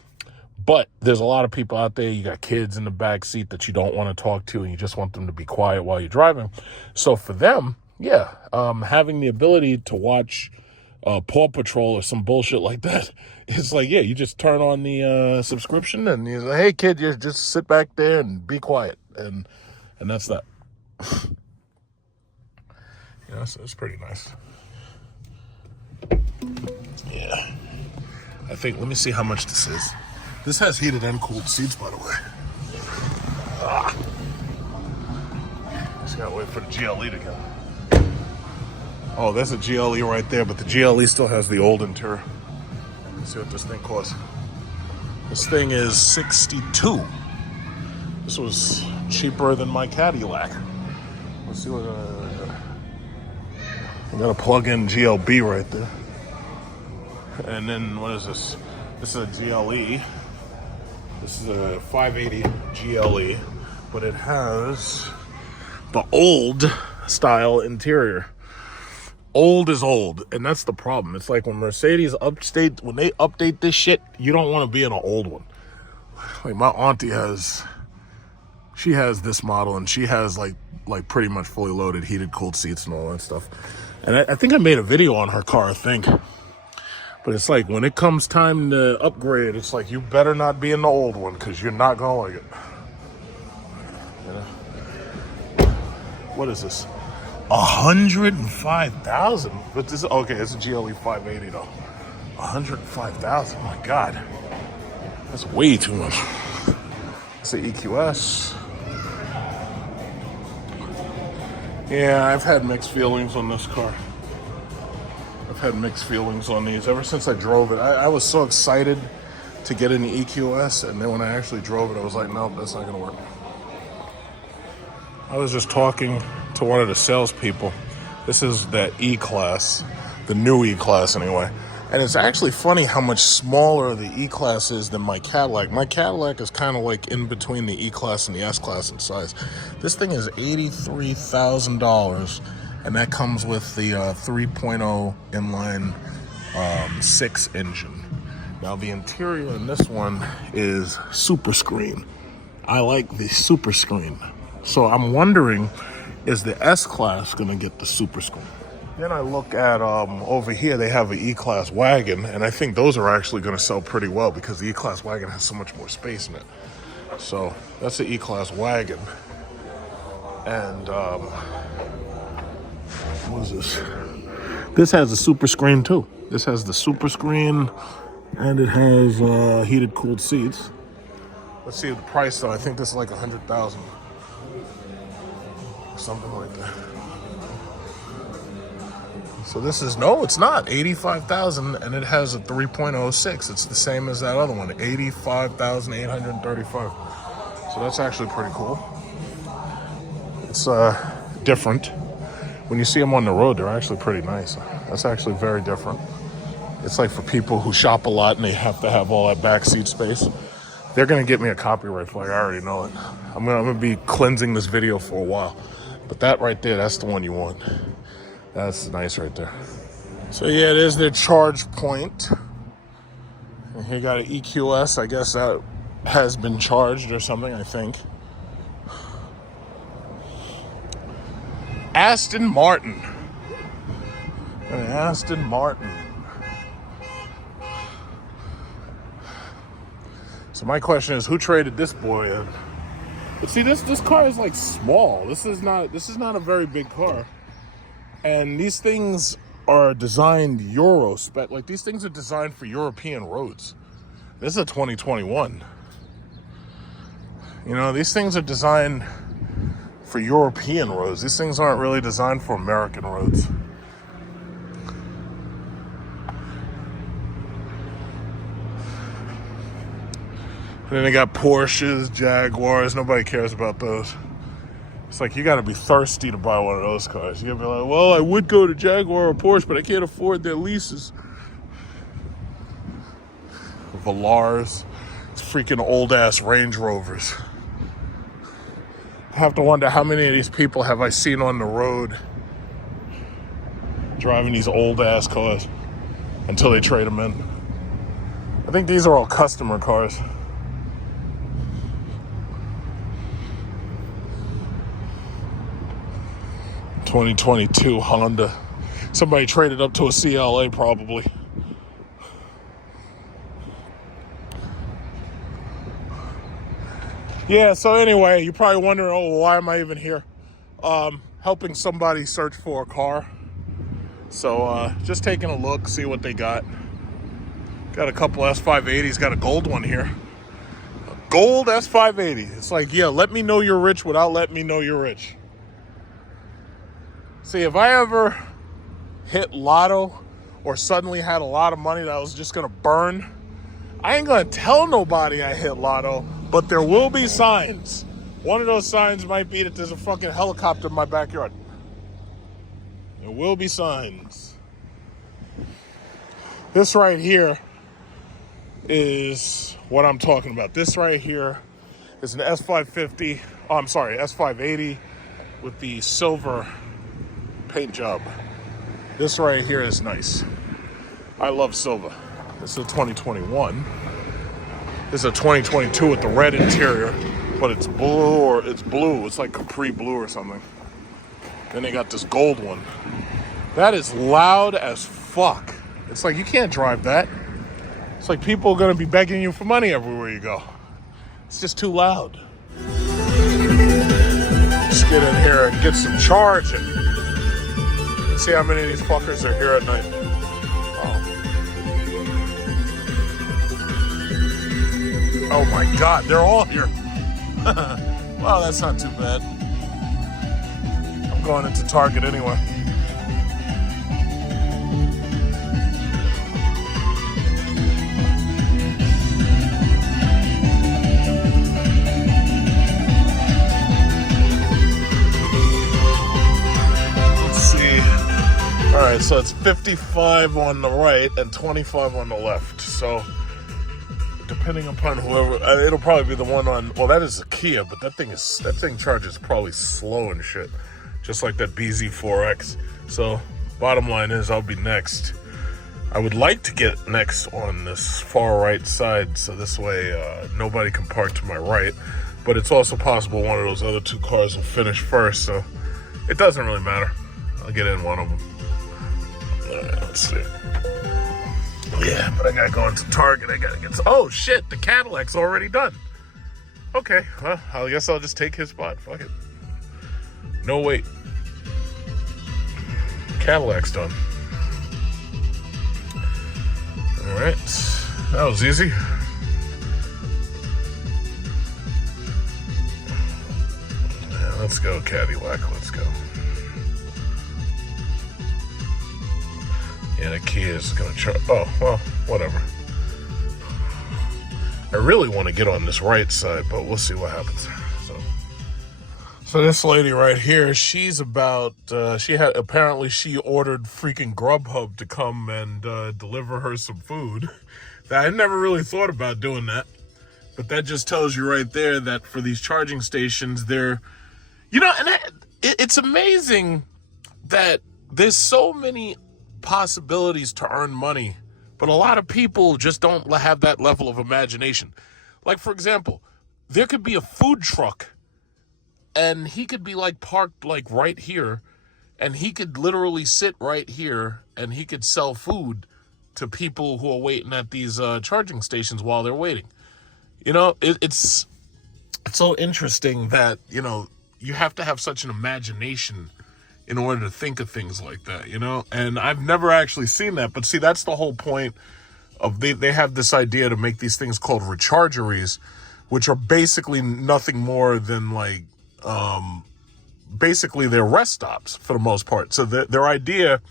But there's a lot of people out there, you got kids in the back seat that you don't want to talk to and you just want them to be quiet while you're driving. So for them, yeah, having the ability to watch Paw Patrol or some bullshit like that, it's like, yeah, you just turn on the subscription and you're like, hey, kid, you just sit back there and be quiet. And that's that. You know, so it's pretty nice. Yeah. I think, let me see how much this is. This has heated and cooled seats, by the way. Just gotta wait for the GLE to go. Oh, there's a GLE right there, but the GLE still has the old interior. Let's see what this thing costs. This thing is $62. This was cheaper than my Cadillac. Let's see what I got a plug-in GLB right there. And then what is this? This is a GLE. This is a 580 GLE, but it has the old style interior. Old is old, and that's the problem. It's like when Mercedes when they update this shit, you don't want to be in an old one. Like my auntie she has this model, and she has like pretty much fully loaded heated cooled seats and all that stuff. And I think I made a video on her car, I think. But it's like when it comes time to upgrade, it's like you better not be in the old one because you're not gonna like it. You know? What is this? 105,000. But this, okay, it's a GLE 580 though. 105,000. My God, that's way too much. It's an EQS. Yeah, I've had mixed feelings on this car. I've had mixed feelings on these ever since I drove it. I was so excited to get in the EQS, and then when I actually drove it, I was like, nope, that's not gonna work. I was just talking to one of the salespeople. This is that E-Class, the new E-Class anyway. And it's actually funny how much smaller the E-Class is than my Cadillac. My Cadillac is kind of like in between the E-Class and the S-Class in size. This thing is $83,000. And that comes with the 3.0 inline 6 engine. Now the interior in this one is super screen. I like the super screen. So I'm wondering, is the S-Class gonna get the super screen? Then I look at over here, they have an E-Class wagon, and I think those are actually gonna sell pretty well because the E-Class wagon has so much more space in it. So that's the E-Class wagon. And what is this? This has a super screen too. This has the super screen, and it has heated, cooled seats. Let's see the price though. I think this is like 100,000, something like that. So this is it's not 85,000, and it has a 3.06. It's the same as that other one, 85,835. So that's actually pretty cool. It's different. When you see them on the road, they're actually pretty nice. That's actually very different. It's like for people who shop a lot and they have to have all that backseat space. They're gonna get me a copyright flag. I already know it. I'm gonna be cleansing this video for a while. But that right there, that's the one you want. That's nice right there. So yeah, there's their charge point. And here you got an EQS. I guess that has been charged or something, I think. Aston Martin. An Aston Martin. So my question is, who traded this boy in? But see, this car is like small. This is not a very big car. And these things are designed Euro spec. Like these things are designed for European roads. This is a 2021. You know, these things are designed for European roads. These things aren't really designed for American roads. And then they got Porsches, Jaguars. Nobody cares about those. It's like you got to be thirsty to buy one of those cars. You got to be like, well, I would go to Jaguar or Porsche, but I can't afford their leases. Velars, it's freaking old ass Range Rovers. I have to wonder how many of these people have I seen on the road driving these old ass cars until they trade them in. I think these are all customer cars. 2022 Honda. Somebody traded up to a CLA probably. Yeah, so anyway, you're probably wondering, oh, why am I even here? Helping somebody search for a car. So just taking a look, see what they got. Got a couple S580s, got a gold one here. A gold S580. It's like, yeah, let me know you're rich without letting me know you're rich. See, if I ever hit lotto or suddenly had a lot of money that I was just gonna burn, I ain't gonna tell nobody I hit lotto, but there will be signs. One of those signs might be that there's a fucking helicopter in my backyard. There will be signs. This right here is what I'm talking about. This right here is an S550, oh, I'm sorry, S580 with the silver paint job. This right here is nice. I love silver. This is a 2021. This is a 2022 with the red interior, but it's blue It's like Capri blue or something. Then they got this gold one. That is loud as fuck. It's like, you can't drive that. It's like people are gonna be begging you for money everywhere you go. It's just too loud. Just get in here and get some charging. See how many of these fuckers are here at night. Oh my God, they're all here. Well, that's not too bad. I'm going into Target anyway. All right, so it's 55 on the right and 25 on the left. So depending upon whoever, it'll probably be the one on, well, that is a Kia, but that thing charges probably slow and shit, just like that BZ4X. So bottom line is I'll be next. I would like to get next on this far right side, so this way nobody can park to my right, but it's also possible one of those other two cars will finish first, so it doesn't really matter. I'll get in one of them. Let's see. Yeah, but I gotta go into Target. I gotta get. Oh shit, the Cadillac's already done. Okay, well, I guess I'll just take his spot. Fuck it. No wait. Cadillac's done. All right, that was easy. Yeah, let's go, Cadillac. Let's go. Yeah, the Kia is going to charge. Oh, well, whatever. I really want to get on this right side, but we'll see what happens. So this lady right here, she's about, apparently she ordered freaking Grubhub to come and deliver her some food. I never really thought about doing that. But that just tells you right there that for these charging stations, they're, you know, and it's amazing that there's so many possibilities to earn money, but a lot of people just don't have that level of imagination. Like, for example, there could be a food truck and he could be like parked like right here, and he could literally sit right here and he could sell food to people who are waiting at these charging stations while they're waiting. You know, it's so interesting that, you know, you have to have such an imagination in order to think of things like that, you know? And I've never actually seen that, but see, that's the whole point of, they have this idea to make these things called rechargeries, which are basically nothing more than like, basically they're rest stops for the most part. So their idea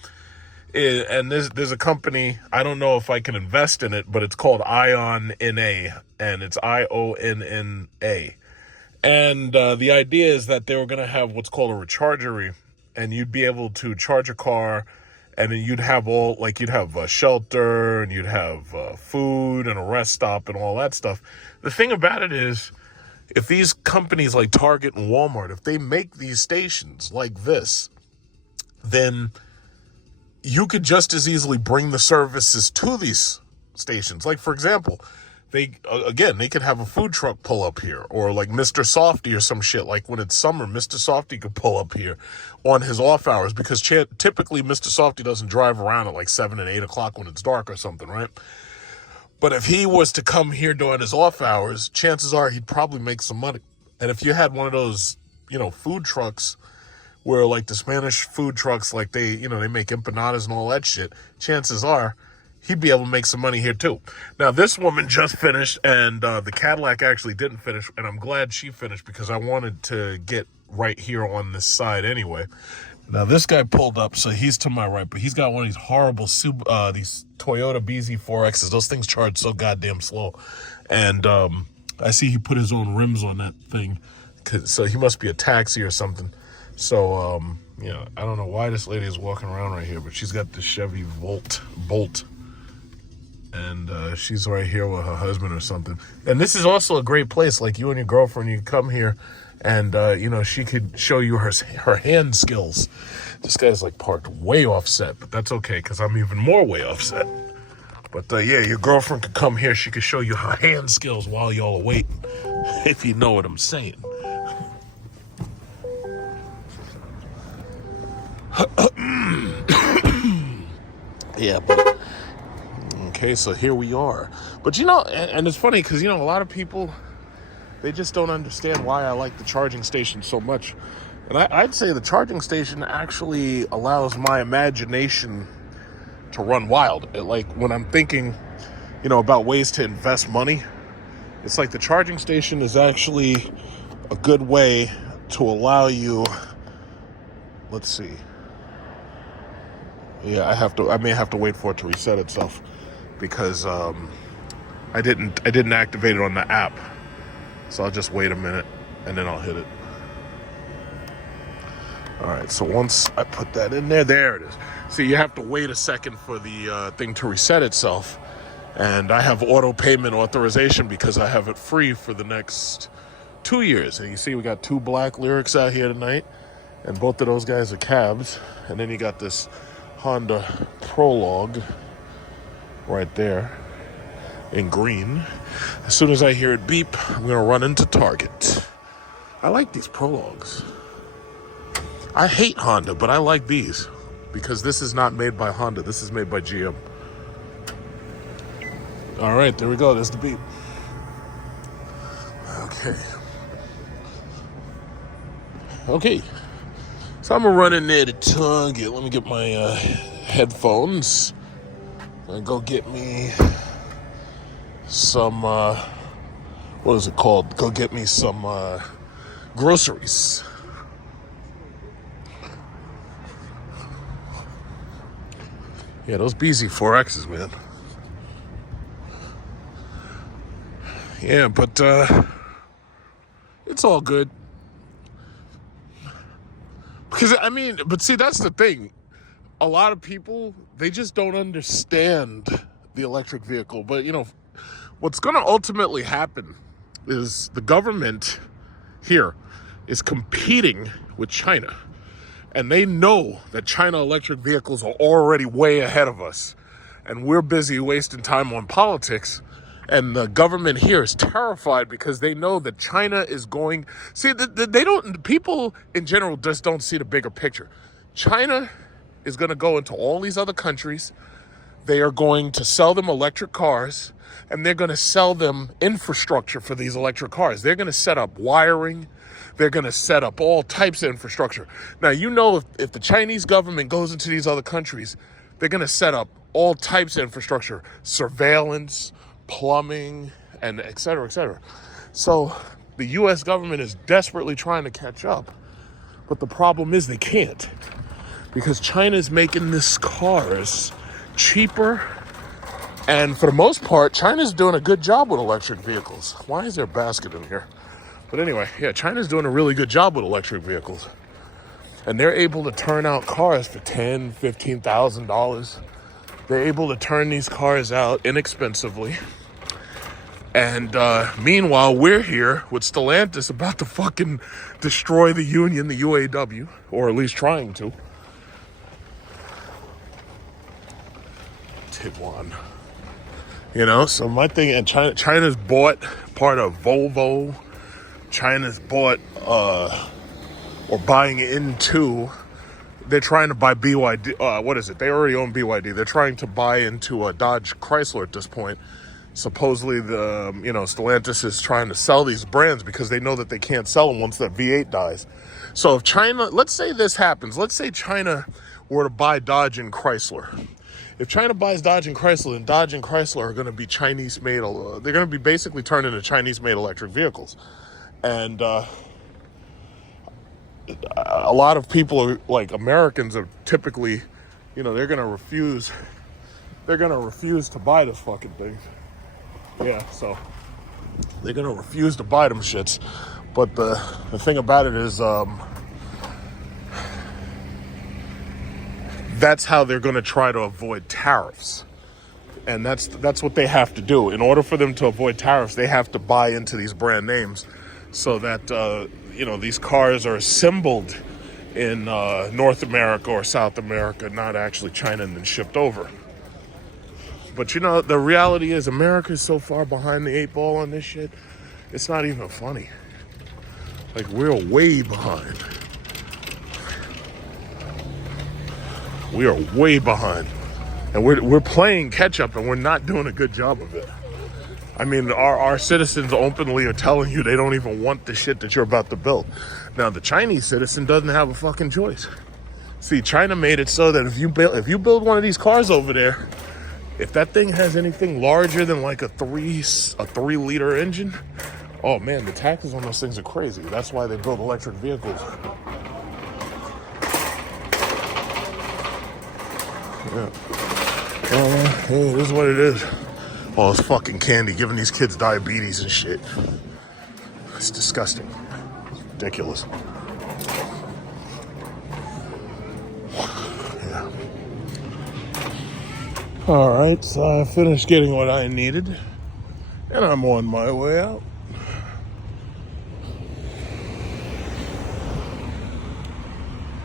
is, and there's a company, I don't know if I can invest in it, but it's called IONNA, and it's IONNA. And the idea is that they were going to have what's called a rechargery, and you'd be able to charge a car, and then you'd have you'd have a shelter, and you'd have food and a rest stop and all that stuff. The thing about it is, if these companies like Target and Walmart, if they make these stations like this, then you could just as easily bring the services to these stations. Like, for example, they could have a food truck pull up here, or like Mr. Softy or some shit. Like when it's summer, Mr. Softy could pull up here on his off hours, because typically Mr. Softy doesn't drive around at like 7 and 8 o'clock when it's dark or something, right? But if he was to come here during his off hours, chances are he'd probably make some money. And if you had one of those, food trucks where like the Spanish food trucks, like they make empanadas and all that shit, chances are he'd be able to make some money here too. Now, this woman just finished, and the Cadillac actually didn't finish, and I'm glad she finished because I wanted to get right here on this side anyway. Now, this guy pulled up, so he's to my right, but he's got one of these horrible these Toyota BZ4Xs. Those things charge so goddamn slow. And I see he put his own rims on that thing, so he must be a taxi or something. So, I don't know why this lady is walking around right here, but she's got the Chevy Bolt. And she's right here with her husband or something. And this is also a great place. Like, you and your girlfriend, you come here and, she could show you her hand skills. This guy's, like, parked way offset, but that's okay because I'm even more way offset. But, your girlfriend could come here. She could show you her hand skills while y'all are waiting, if you know what I'm saying. Yeah, but... Okay, so here we are. But and it's funny because, a lot of people, they just don't understand why I like the charging station so much. And I'd say the charging station actually allows my imagination to run wild. Like when I'm thinking, about ways to invest money, it's like the charging station is actually a good way to allow you, let's see. Yeah, I may have to wait for it to reset itself, because I didn't activate it on the app. So I'll just wait a minute and then I'll hit it. All right, so once I put that in there it is. See, you have to wait a second for the thing to reset itself. And I have auto payment authorization because I have it free for the next 2 years. And you see we got 2 black Lyrics out here tonight, and both of those guys are cabs. And then you got this Honda Prologue right there in green. As soon as I hear it beep, I'm gonna run into Target. I like these Prologues. I hate Honda, but I like these because this is not made by Honda. This is made by GM. All right, there we go. There's the beep. Okay. So I'm gonna run in there to Target. Let me get my headphones. And go get me some, what is it called? Go get me some groceries. Yeah, those BZ4Xs, man. Yeah, but it's all good. Because, but see, that's the thing. A lot of people, they just don't understand the electric vehicle. But, what's going to ultimately happen is the government here is competing with China. And they know that China electric vehicles are already way ahead of us. And we're busy wasting time on politics. And the government here is terrified because they know that China is going... See, people in general just don't see the bigger picture. China is going to go into all these other countries. They are going to sell them electric cars, and they're going to sell them infrastructure for these electric cars. They're going to set up wiring. They're going to set up all types of infrastructure. Now, if the Chinese government goes into these other countries, they're going to set up all types of infrastructure, surveillance, plumbing, and et cetera, et cetera. So the U.S. government is desperately trying to catch up, but the problem is they can't, because China's making these cars cheaper, and for the most part, China's doing a good job with electric vehicles. Why is there a basket in here? But anyway, yeah, China's doing a really good job with electric vehicles, and they're able to turn out cars for $10,000, $15,000. They're able to turn these cars out inexpensively. And meanwhile, we're here with Stellantis about to fucking destroy the union, the UAW, or at least trying to. Tiguan. You know, so my thing, and China's bought part of Volvo. China's bought or buying into. They're trying to buy BYD. What is it? They already own BYD. They're trying to buy into Dodge Chrysler at this point. Supposedly, Stellantis is trying to sell these brands because they know that they can't sell them once that V8 dies. So if China, let's say this happens. Let's say China were to buy Dodge and Chrysler. If China buys Dodge and Chrysler, then Dodge and Chrysler are going to be Chinese-made. They're going to be basically turned into Chinese-made electric vehicles. And a lot of people, like Americans, are typically, they're going to refuse. They're going to refuse to buy this fucking thing. Yeah, so they're going to refuse to buy them shits. But the thing about it is, that's how they're going to try to avoid tariffs. And that's what they have to do. In order for them to avoid tariffs, they have to buy into these brand names so that, these cars are assembled in North America or South America, not actually China, and then shipped over. But the reality is America is so far behind the 8 ball on this shit, it's not even funny. Like, we're way behind. We are way behind. And we're playing catch up, and we're not doing a good job of it. I mean, our citizens openly are telling you they don't even want the shit that you're about to build. Now, the Chinese citizen doesn't have a fucking choice. See, China made it so that if you build one of these cars over there, if that thing has anything larger than like a 3-liter engine, oh man, the taxes on those things are crazy. That's why they build electric vehicles. Yeah. Hey, it is what it is. All this fucking candy, giving these kids diabetes and shit. It's disgusting. It's ridiculous. Yeah. All right, so I finished getting what I needed, and I'm on my way out.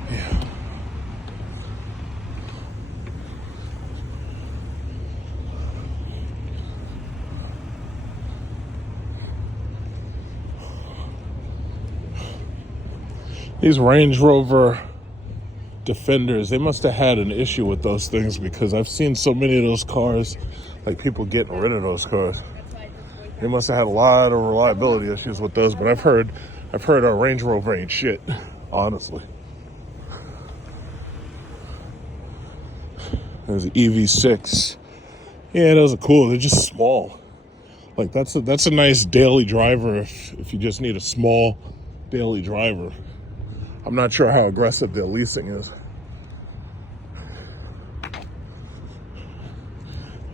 Yeah. These Range Rover Defenders, they must have had an issue with those things, because I've seen so many of those cars, like people getting rid of those cars. They must have had a lot of reliability issues with those, but I've heard our Range Rover ain't shit, honestly. There's an EV6. Yeah, those are cool. They're just small. Like that's a nice daily driver if you just need a small daily driver. I'm not sure how aggressive their leasing is.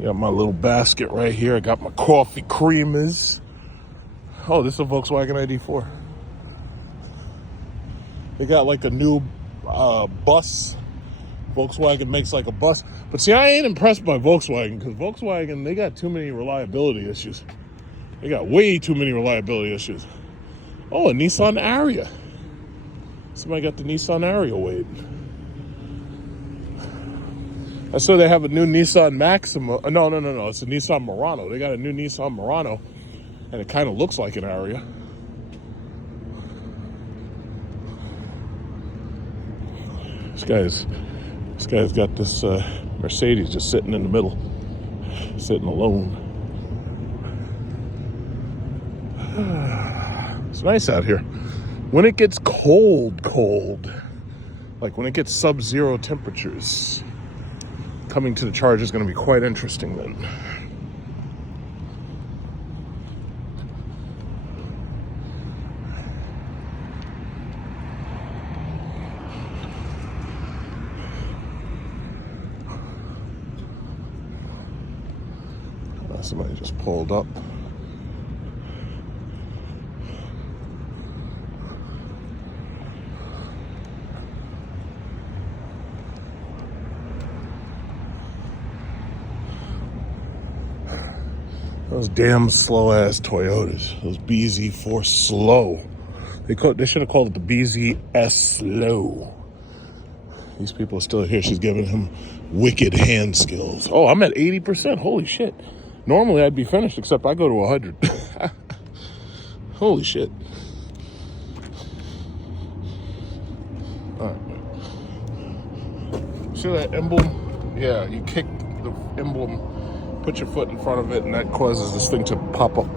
Got my little basket right here. I got my coffee creamers. Oh, this is a Volkswagen ID4. They got like a new bus. Volkswagen makes like a bus. But see, I ain't impressed by Volkswagen, because Volkswagen, they got too many reliability issues. They got way too many reliability issues. Oh, a Nissan Ariya. Somebody got the Nissan Ariya waiting. I saw they have a new Nissan Maxima. No. It's a Nissan Murano. They got a new Nissan Murano, and it kind of looks like an Ariya. This guy's got this Mercedes just sitting in the middle, sitting alone. It's nice out here. When it gets cold, like when it gets sub-zero temperatures, coming to the charge is going to be quite interesting then. Somebody just pulled up. Those damn slow-ass Toyotas. Those BZ4 slow. They should have called it the BZS slow. These people are still here. She's giving him wicked hand skills. Oh, I'm at 80%. Holy shit. Normally I'd be finished, except I go to 100. Holy shit. All right. See that emblem? Yeah, you kick the emblem, put your foot in front of it, and that causes this thing to pop up.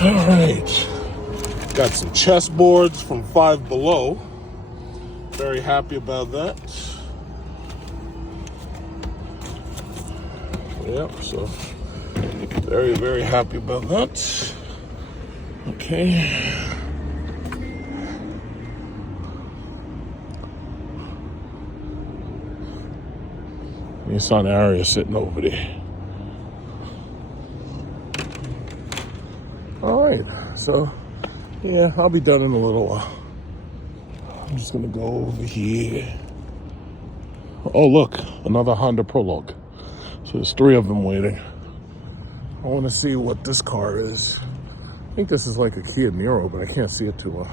All right. Got some chessboards from Five Below. Very happy about that. Yeah, so very, very happy about that. Okay. Nissan Ariya sitting over there. All right, so yeah, I'll be done in a little while. I'm just gonna go over here. Oh, look, another Honda Prologue. So there's 3 of them waiting. I want to see what this car is. I think this is like a Kia Niro, but I can't see it too well.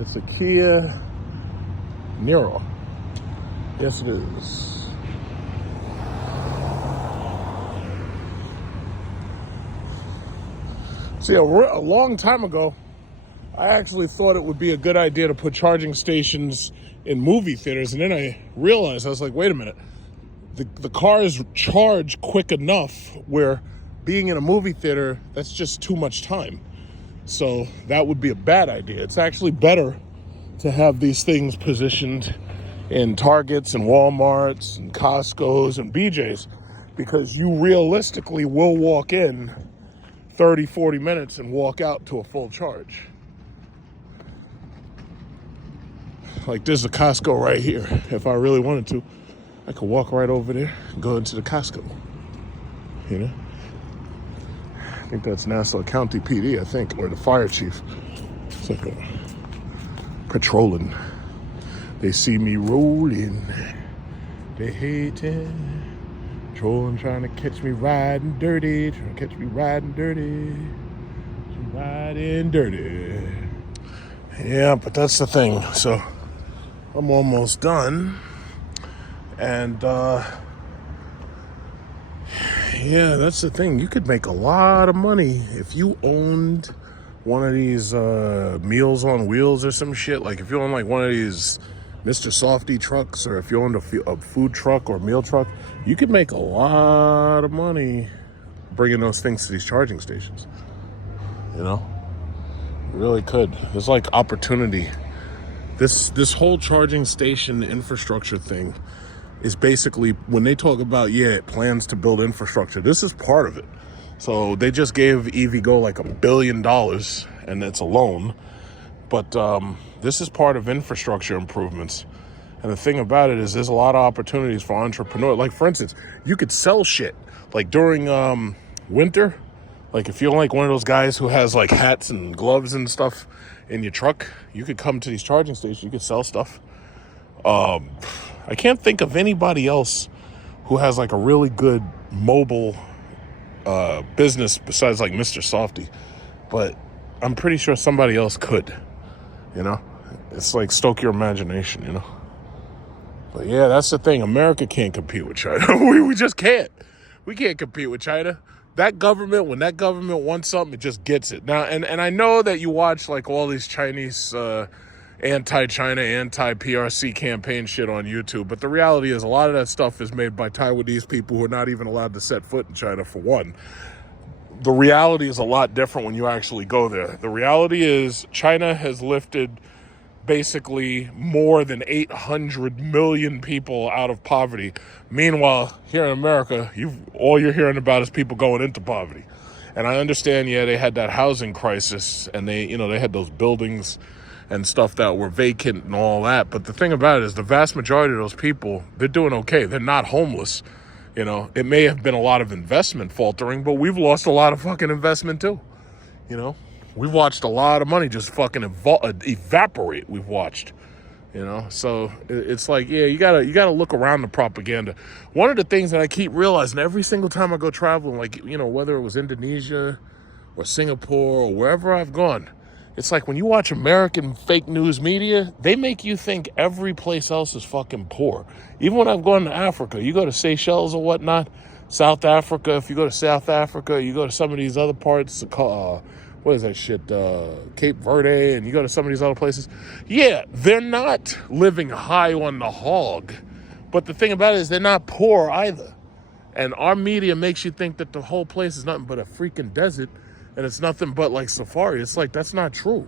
It's a Kia Niro. Yes, it is. See, a long time ago, I actually thought it would be a good idea to put charging stations in movie theaters, and then I realized, I was like, wait a minute, the cars charge quick enough where being in a movie theater, that's just too much time. So that would be a bad idea. It's actually better to have these things positioned in Targets and Walmarts and Costco's and BJ's, because you realistically will walk in 30, 40 minutes and walk out to a full charge. Like there's a Costco right here. If I really wanted to, I could walk right over there and go into the Costco. You know? I think that's Nassau County PD, I think, or the fire chief. It's like a patrolling. They see me rolling. They hating. Trolling, trying to catch me riding dirty. Trying to catch me riding dirty. Riding dirty. Yeah, but that's the thing. So I'm almost done. And yeah, that's the thing. You could make a lot of money if you owned one of these Meals on Wheels or some shit. Like if you own like one of these Mr. Softy trucks, or if you owned a food truck or meal truck, you could make a lot of money bringing those things to these charging stations. You know, you really could. There's like opportunity. This whole charging station infrastructure thing is basically, when they talk about, plans to build infrastructure, this is part of it. So they just gave EVgo like $1 billion, and it's a loan. But this is part of infrastructure improvements. And the thing about it is there's a lot of opportunities for entrepreneurs. Like, for instance, you could sell shit. Like during winter, like if you're like one of those guys who has like hats and gloves and stuff in your truck, you could come to these charging stations, you could sell stuff. I can't think of anybody else who has like a really good mobile business besides like Mr. Softy. But I'm pretty sure somebody else could, you know? It's like stoke your imagination, you know? But yeah, that's the thing. America can't compete with China. we just can't. We can't compete with China. That government, when that government wants something, it just gets it. Now, and I know that you watch like all these Chinese anti-China, anti-PRC campaign shit on YouTube, but the reality is a lot of that stuff is made by Taiwanese people who are not even allowed to set foot in China, for one. The reality is a lot different when you actually go there. The reality is China has lifted basically more than 800 million people out of poverty. Meanwhile, here in America, all you're hearing about is people going into poverty. And I understand, they had that housing crisis, and they had those buildings and stuff that were vacant and all that. But the thing about it is the vast majority of those people, they're doing okay. They're not homeless. You know, it may have been a lot of investment faltering, but we've lost a lot of fucking investment too. You know, we've watched a lot of money just fucking evaporate. We've watched, You know, so it's like, yeah, you gotta look around the propaganda. One of the things that I keep realizing every single time I go traveling, like, you know, whether it was Indonesia or Singapore or wherever I've gone, it's like when you watch American fake news media, they make you think every place else is fucking poor. Even when I've gone to Africa, you go to Seychelles or whatnot, South Africa, if you go to South Africa, you go to some of these other parts, what is that shit, Cape Verde, and you go to some of these other places. Yeah, they're not living high on the hog, but the thing about it is they're not poor either. And our media makes you think that the whole place is nothing but a freaking desert, and it's nothing but like safari. It's like, that's not true.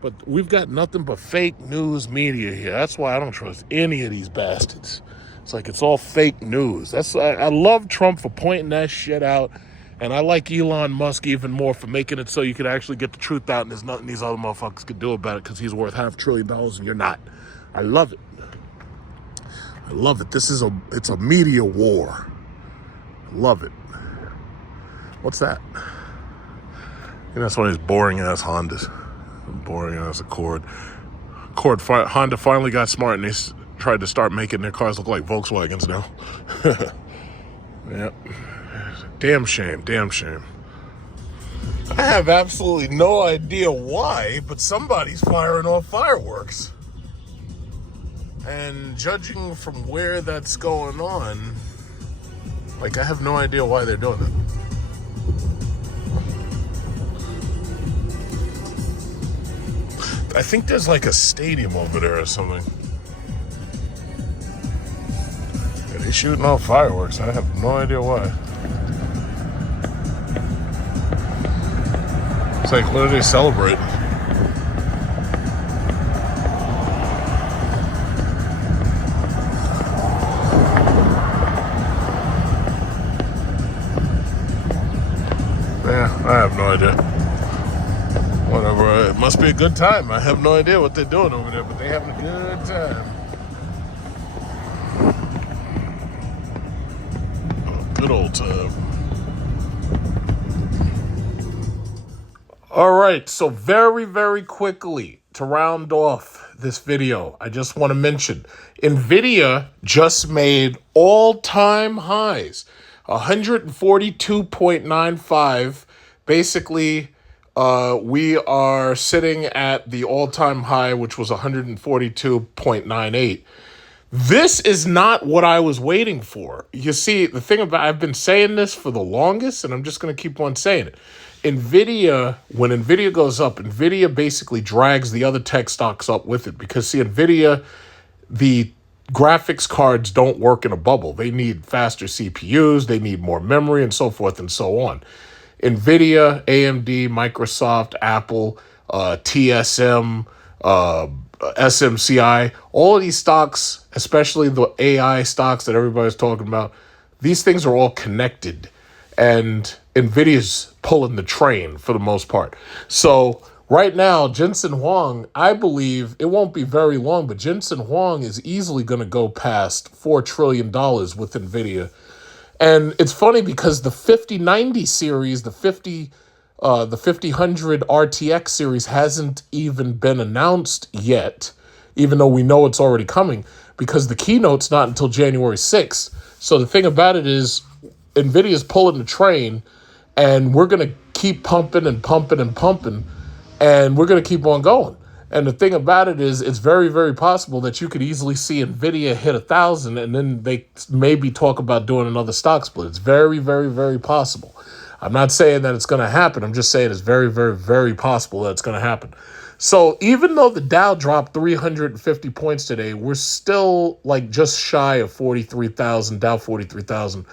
But we've got nothing but fake news media here. That's why I don't trust any of these bastards. It's like, it's all fake news. I love Trump for pointing that shit out. And I like Elon Musk even more for making it so you could actually get the truth out, and there's nothing these other motherfuckers could do about it because he's worth $500 billion and you're not. I love it. I love it. It's a media war. I love it. What's that? I think that's one of these boring ass Hondas. Boring ass Accord. Honda finally got smart and they tried to start making their cars look like Volkswagens now. Yep. Damn shame. I have absolutely no idea why, but somebody's firing off fireworks. And judging from where that's going on, like, I have no idea why they're doing it. I think there's like a stadium over there or something. Yeah, they're shooting off fireworks. I have no idea why. It's like, what do they celebrate? Yeah, I have no idea. Whatever, it must be a good time. I have no idea what they're doing over there, but they're having a good time. A good old time. All right, so very, very quickly to round off this video, I just want to mention NVIDIA just made all-time highs, 142.95. Basically, we are sitting at the all-time high, which was 142.98. This is not what I was waiting for. You see, the thing about, I've been saying this for the longest, and I'm just going to keep on saying it. NVIDIA, when NVIDIA goes up, NVIDIA basically drags the other tech stocks up with it. Because, see, NVIDIA, the graphics cards don't work in a bubble. They need faster CPUs, they need more memory, and so forth and so on. NVIDIA, AMD, Microsoft, Apple, TSM, SMCI, all of these stocks, especially the AI stocks that everybody's talking about, these things are all connected. And NVIDIA's pulling the train for the most part. So right now, Jensen Huang, I believe it won't be very long, but Jensen Huang is easily going to go past $4 trillion with NVIDIA. And it's funny because the 5090 series, the 5000 RTX series hasn't even been announced yet, even though we know it's already coming, because the keynote's not until January 6th. So the thing about it is, NVIDIA's pulling the train, and we're going to keep pumping and pumping and pumping, and we're going to keep on going. And the thing about it is, it's very, very possible that you could easily see NVIDIA hit 1,000, and then they maybe talk about doing another stock split. It's very, very, very possible. I'm not saying that it's going to happen. I'm just saying it's very, very, very possible that it's going to happen. So even though the Dow dropped 350 points today, we're still like just shy of 43,000, Dow 43,000.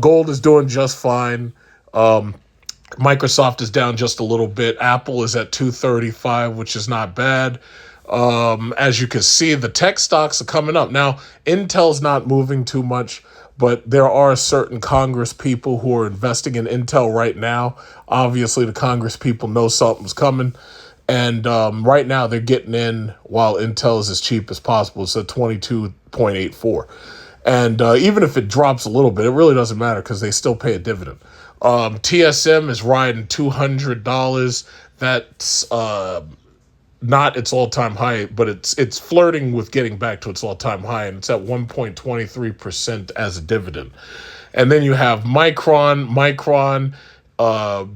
Gold is doing just fine. Microsoft is down just a little bit. Apple is at 235, which is not bad. As you can see, the tech stocks are coming up. Now, Intel's not moving too much, but there are certain Congress people who are investing in Intel right now. Obviously, the Congress people know something's coming. And right now, they're getting in while Intel is as cheap as possible. It's at 22.84. And even if it drops a little bit, it really doesn't matter because they still pay a dividend. TSM is riding $200. That's not its all-time high, but it's flirting with getting back to its all-time high, and it's at 1.23% as a dividend. And then you have Micron.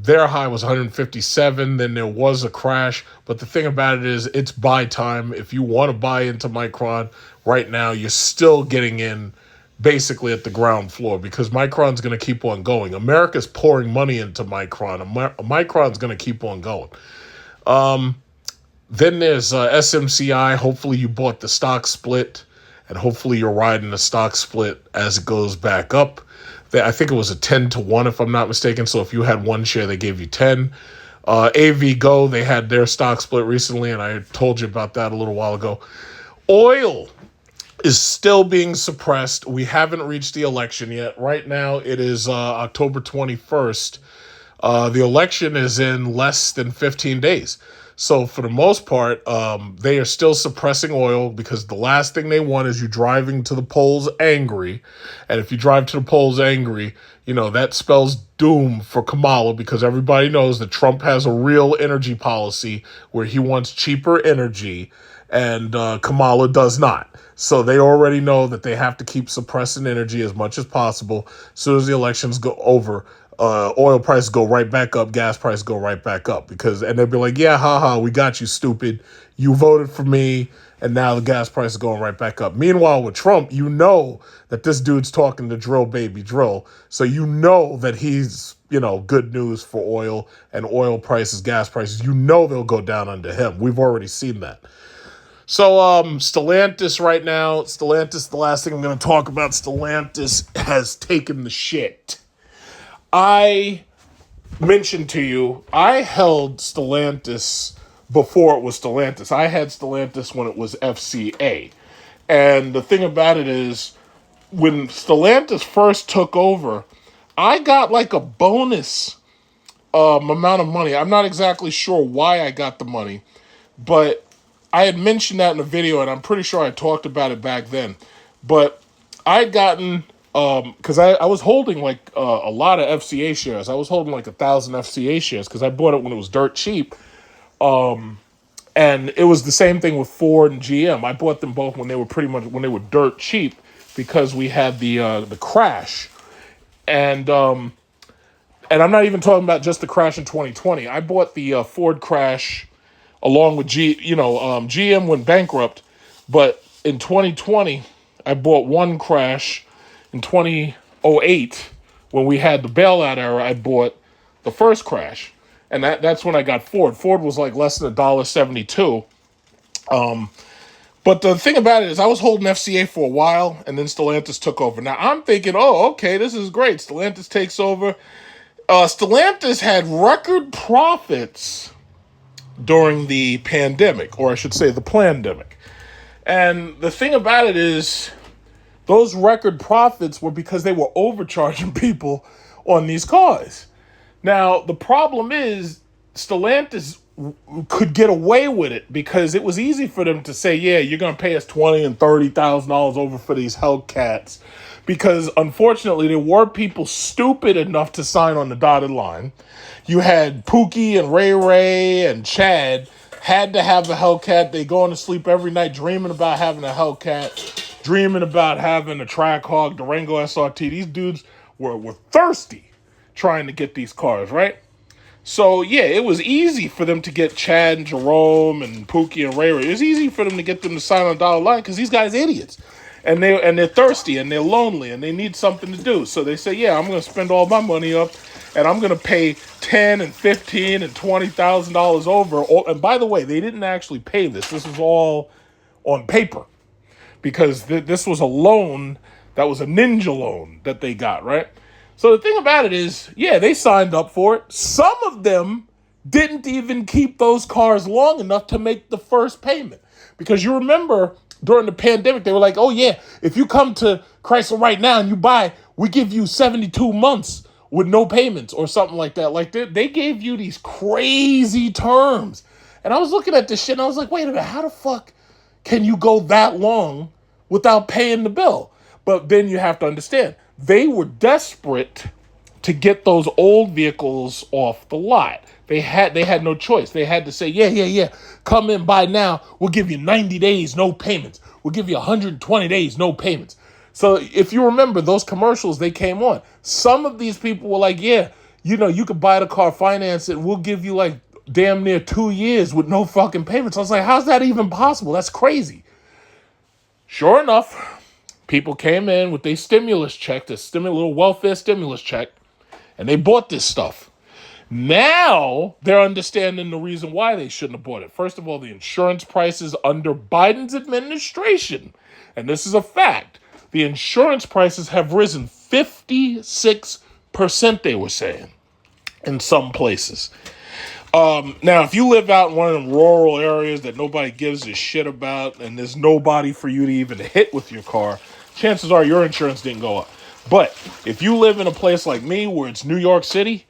Their high was 157. Then there was a crash. But the thing about it is it's buy time. If you want to buy into Micron right now, you're still getting in basically at the ground floor because Micron's going to keep on going. America's pouring money into Micron. Micron's going to keep on going. Then there's SMCI. Hopefully you bought the stock split, and hopefully you're riding the stock split as it goes back up. I think it was a 10-1 if I'm not mistaken. So if you had one share, they gave you 10. AVGO, they had their stock split recently, and I told you about that a little while ago. Oil is still being suppressed. We haven't reached the election yet. Right now, it is October 21st. The election is in less than 15 days. So for the most part, they are still suppressing oil because the last thing they want is you driving to the polls angry. And if you drive to the polls angry, that spells doom for Kamala because everybody knows that Trump has a real energy policy where he wants cheaper energy and Kamala does not. So they already know that they have to keep suppressing energy as much as possible. As soon as the elections go over, oil prices go right back up, gas prices go right back up and they'll be like, yeah, haha, we got you, stupid. You voted for me, and now the gas price is going right back up. Meanwhile, with Trump, you know that this dude's talking to drill, baby, drill. So you know that he's, good news for oil and oil prices, gas prices. You know they'll go down under him. We've already seen that. So Stellantis right now, the last thing I'm going to talk about, Stellantis has taken the shit. I mentioned to you, I held Stellantis before it was Stellantis. I had Stellantis when it was FCA. And the thing about it is, when Stellantis first took over, I got like a bonus amount of money. I'm not exactly sure why I got the money, but I had mentioned that in a video, and I'm pretty sure I talked about it back then. But I'd gotten... because I was holding like a lot of FCA shares. I was holding like 1,000 FCA shares because I bought it when it was dirt cheap. And it was the same thing with Ford and GM. I bought them both when they were dirt cheap because we had the crash. And I'm not even talking about just the crash in 2020. I bought the Ford crash along with GM went bankrupt, but in 2020 I bought one crash. In 2008, when we had the bailout era, I bought the first crash. And that's when I got Ford. Ford was like less than $1.72. But the thing about it is I was holding FCA for a while, and then Stellantis took over. Now, I'm thinking, okay, this is great. Stellantis takes over. Stellantis had record profits during the pandemic, or I should say the plandemic. And the thing about it is... those record profits were because they were overcharging people on these cars. Now, the problem is Stellantis could get away with it because it was easy for them to say, yeah, you're going to pay us $20,000 and $30,000 over for these Hellcats. Because unfortunately, there were people stupid enough to sign on the dotted line. You had Pookie and Ray Ray and Chad had to have a Hellcat. They going to sleep every night dreaming about having a Hellcat, dreaming about having a Trackhawk, Durango SRT. These dudes were thirsty trying to get these cars, right? So, yeah, it was easy for them to get Chad and Jerome and Pookie and Ray Ray. It was easy for them to get them to sign on the dotted line because these guys are idiots. And they're thirsty and they're lonely and they need something to do. So they say, yeah, I'm going to spend all my money up and I'm going to pay $10,000 and $15,000 and $20,000 over. And by the way, they didn't actually pay this. This was all on paper because this was a loan that was a ninja loan that they got, right? So the thing about it is, yeah, they signed up for it. Some of them didn't even keep those cars long enough to make the first payment. Because you remember during the pandemic, they were like, oh yeah, if you come to Chrysler right now and you buy, we give you 72 months with no payments or something like that. Like they gave you these crazy terms. And I was looking at this shit and I was like, wait a minute, how the fuck can you go that long without paying the bill? But then you have to understand, they were desperate to get those old vehicles off the lot. They had no choice. They had to say, yeah. Come in, buy now. We'll give you 90 days, no payments. We'll give you 120 days, no payments. So if you remember those commercials, they came on. Some of these people were like, yeah, you could buy the car, finance it, and we'll give you like damn near 2 years with no fucking payments. I was like, how's that even possible? That's crazy. Sure enough, people came in with their stimulus check, little welfare stimulus check, and they bought this stuff. Now they're understanding the reason why they shouldn't have bought it. First of all, the insurance prices under Biden's administration, and this is a fact, the insurance prices have risen 56%, they were saying, in some places. Now, if you live out in one of them rural areas that nobody gives a shit about and there's nobody for you to even hit with your car, chances are your insurance didn't go up. But if you live in a place like me where it's New York City,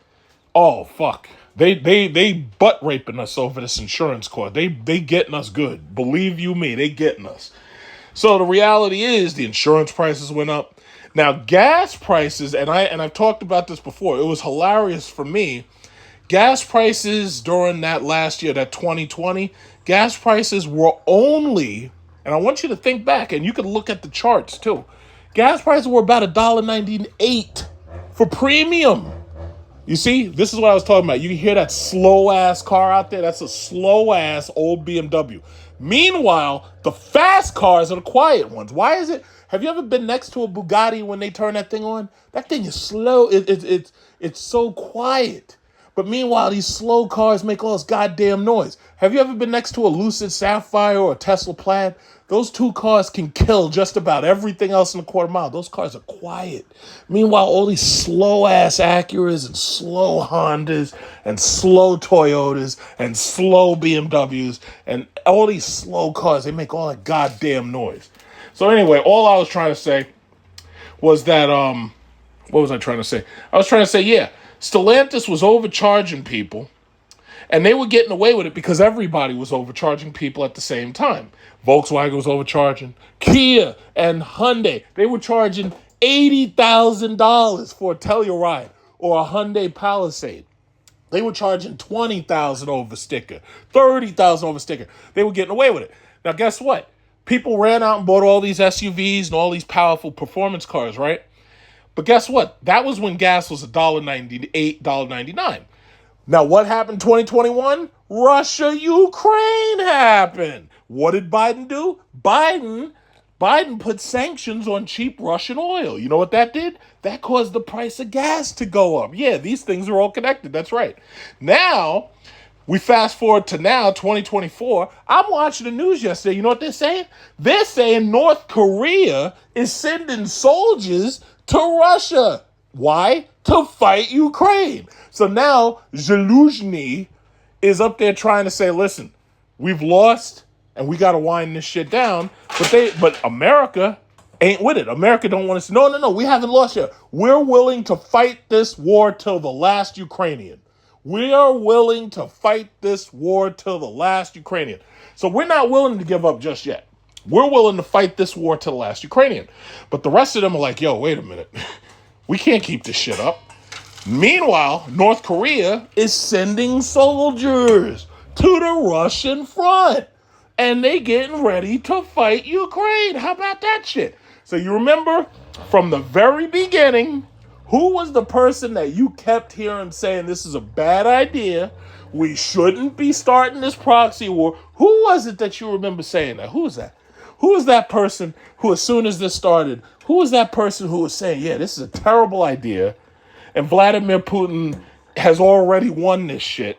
oh, fuck. They butt raping us over this insurance cost. They getting us good. Believe you me, they getting us. So the reality is the insurance prices went up. Now, gas prices, and I've talked about this before. It was hilarious for me. Gas prices during that last year, that 2020, gas prices were only, and I want you to think back, and you can look at the charts too. Gas prices were about $1.98 for premium. You see, this is what I was talking about. You can hear that slow-ass car out there? That's a slow-ass old BMW. Meanwhile, the fast cars are the quiet ones. Why is it? Have you ever been next to a Bugatti when they turn that thing on? That thing is slow. It's so quiet. But meanwhile, these slow cars make all this goddamn noise. Have you ever been next to a Lucid Sapphire or a Tesla Plaid? Those two cars can kill just about everything else in a quarter mile. Those cars are quiet. Meanwhile, all these slow-ass Acuras and slow Hondas and slow Toyotas and slow BMWs and all these slow cars, they make all that goddamn noise. So anyway, all I was trying to say was that, what was I trying to say? I was trying to say, yeah, Stellantis was overcharging people, and they were getting away with it because everybody was overcharging people at the same time. Volkswagen was overcharging. Kia and Hyundai, they were charging $80,000 for a Telluride or a Hyundai Palisade. They were charging $20,000 over sticker, $30,000 over sticker. They were getting away with it. Now, guess what? People ran out and bought all these SUVs and all these powerful performance cars, right? But guess what? That was when gas was $1.98, $1.99. Now, what happened in 2021? Russia-Ukraine happened. What did Biden do? Biden put sanctions on cheap Russian oil. You know what that did? That caused the price of gas to go up. Yeah, these things are all connected. That's right. Now, we fast forward to now, 2024. I'm watching the news yesterday. You know what they're saying? They're saying North Korea is sending soldiers to Russia. Why? To fight Ukraine. So now Zelensky is up there trying to say, listen, we've lost and we got to wind this shit down. But America ain't with it. America don't want to say, no, we haven't lost yet. We're willing to fight this war till the last Ukrainian. We are willing to fight this war till the last Ukrainian. So we're not willing to give up just yet. We're willing to fight this war till the last Ukrainian. But the rest of them are like, yo, wait a minute. We can't keep this shit up. Meanwhile, North Korea is sending soldiers to the Russian front. And they getting ready to fight Ukraine. How about that shit? So you remember from the very beginning, who was the person that you kept hearing saying this is a bad idea? We shouldn't be starting this proxy war. Who was it that you remember saying that? Who was that? Who was that person who, as soon as this started, who was that person who was saying, yeah, this is a terrible idea, and Vladimir Putin has already won this shit,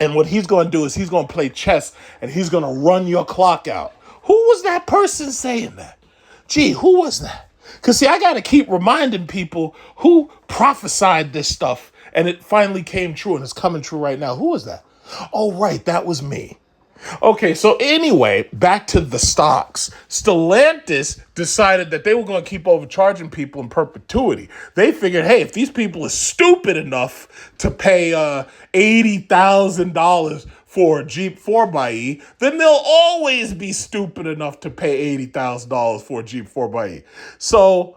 and what he's going to do is he's going to play chess, and he's going to run your clock out? Who was that person saying that? Gee, who was that? Because, see, I got to keep reminding people who prophesied this stuff, and it finally came true, and it's coming true right now. Who was that? Oh, right, that was me. Okay, so anyway, back to the stocks. Stellantis decided that they were going to keep overcharging people in perpetuity. They figured, hey, if these people are stupid enough to pay $80,000 for a Jeep 4xe, then they'll always be stupid enough to pay $80,000 for a Jeep 4xe. So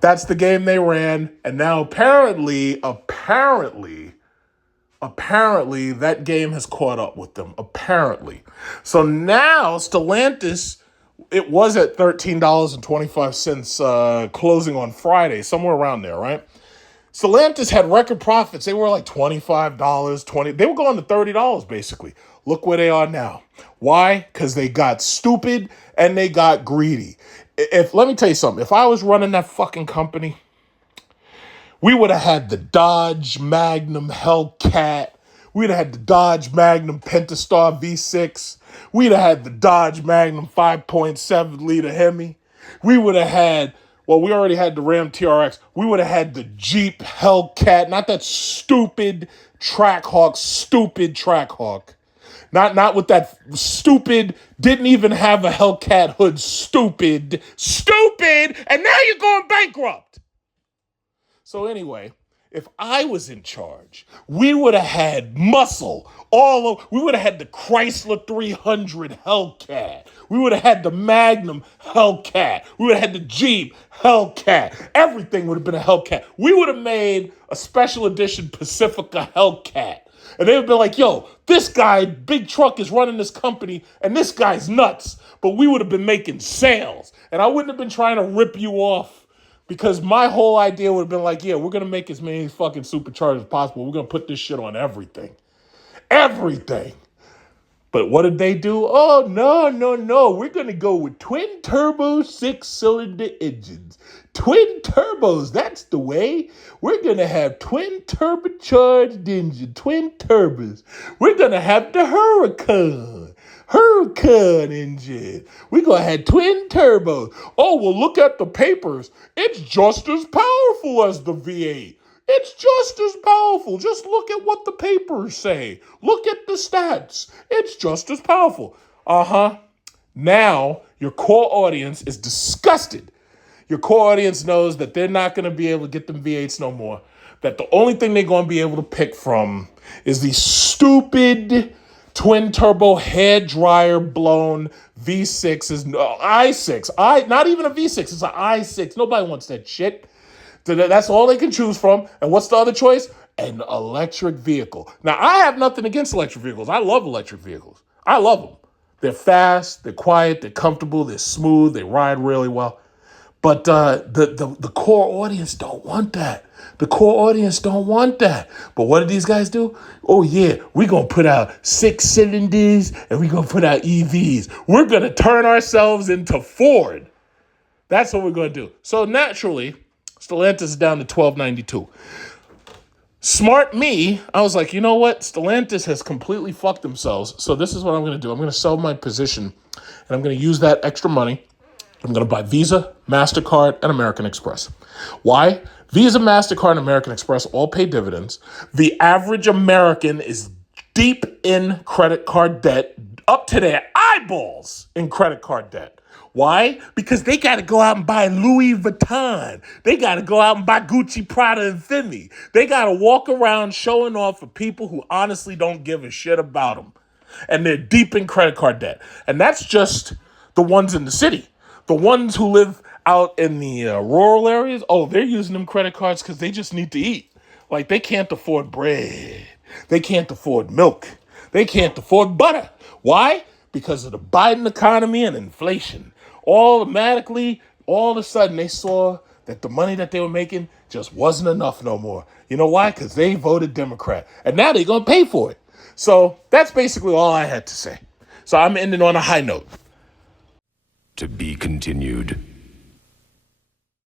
that's the game they ran. And now apparently, Apparently, that game has caught up with them. Apparently. So now Stellantis, it was at $13.25 closing on Friday, somewhere around there, right? Stellantis had record profits. They were like $25, they were going to $30 basically. Look where they are now. Why? Because they got stupid and they got greedy. Let me tell you something. If I was running that fucking company, we would have had the Dodge Magnum Hellcat. We'd have had the Dodge Magnum Pentastar V6. We'd have had the Dodge Magnum 5.7 liter Hemi. We would have had, well, we already had the Ram TRX. We would have had the Jeep Hellcat, not that stupid Trackhawk. Not with that stupid, didn't even have a Hellcat hood, stupid, and now you're going bankrupt. So anyway, if I was in charge, we would have had muscle all over. We would have had the Chrysler 300 Hellcat. We would have had the Magnum Hellcat. We would have had the Jeep Hellcat. Everything would have been a Hellcat. We would have made a special edition Pacifica Hellcat. And they would be like, yo, this guy, big truck, is running this company, and this guy's nuts. But we would have been making sales. And I wouldn't have been trying to rip you off. Because my whole idea would have been like, yeah, we're going to make as many fucking superchargers as possible. We're going to put this shit on everything. Everything. But what did they do? Oh, no. We're going to go with twin turbo 6-cylinder engines. Twin turbos, that's the way. We're going to have twin turbocharged engine, twin turbos. We're going to have the Huracan engine. We're going to have twin turbos. Oh, well, look at the papers. It's just as powerful as the V8. It's just as powerful. Just look at what the papers say. Look at the stats. It's just as powerful. Now, your core audience is disgusted. Your core audience knows that they're not going to be able to get them V8s no more. That the only thing they're going to be able to pick from is these stupid twin turbo hair dryer blown V6s, i6. Not even a V6, it's an i6. Nobody wants that shit. That's all they can choose from. And what's the other choice? An electric vehicle. Now, I have nothing against electric vehicles. I love electric vehicles. I love them. They're fast, they're quiet, they're comfortable, they're smooth, they ride really well. But the core audience don't want that. The core audience don't want that. But what did these guys do? Oh, yeah, we're going to put out 6 cylinders and we're going to put out EVs. We're going to turn ourselves into Ford. That's what we're going to do. So naturally, Stellantis is down to $12.92. Smart me, I was like, you know what? Stellantis has completely fucked themselves. So this is what I'm going to do. I'm going to sell my position and I'm going to use that extra money. I'm going to buy Visa, MasterCard, and American Express. Why? Visa, MasterCard, and American Express all pay dividends. The average American is deep in credit card debt, up to their eyeballs in credit card debt. Why? Because they got to go out and buy Louis Vuitton. They got to go out and buy Gucci, Prada, and Fendi. They got to walk around showing off for people who honestly don't give a shit about them. And they're deep in credit card debt. And that's just the ones in the city. The ones who live out in the rural areas, they're using them credit cards because they just need to eat. Like, they can't afford bread. They can't afford milk. They can't afford butter. Why? Because of the Biden economy and inflation. Automatically, all of a sudden, they saw that the money that they were making just wasn't enough no more. You know why? Because they voted Democrat. And now they're going to pay for it. So that's basically all I had to say. So I'm ending on a high note. To be continued.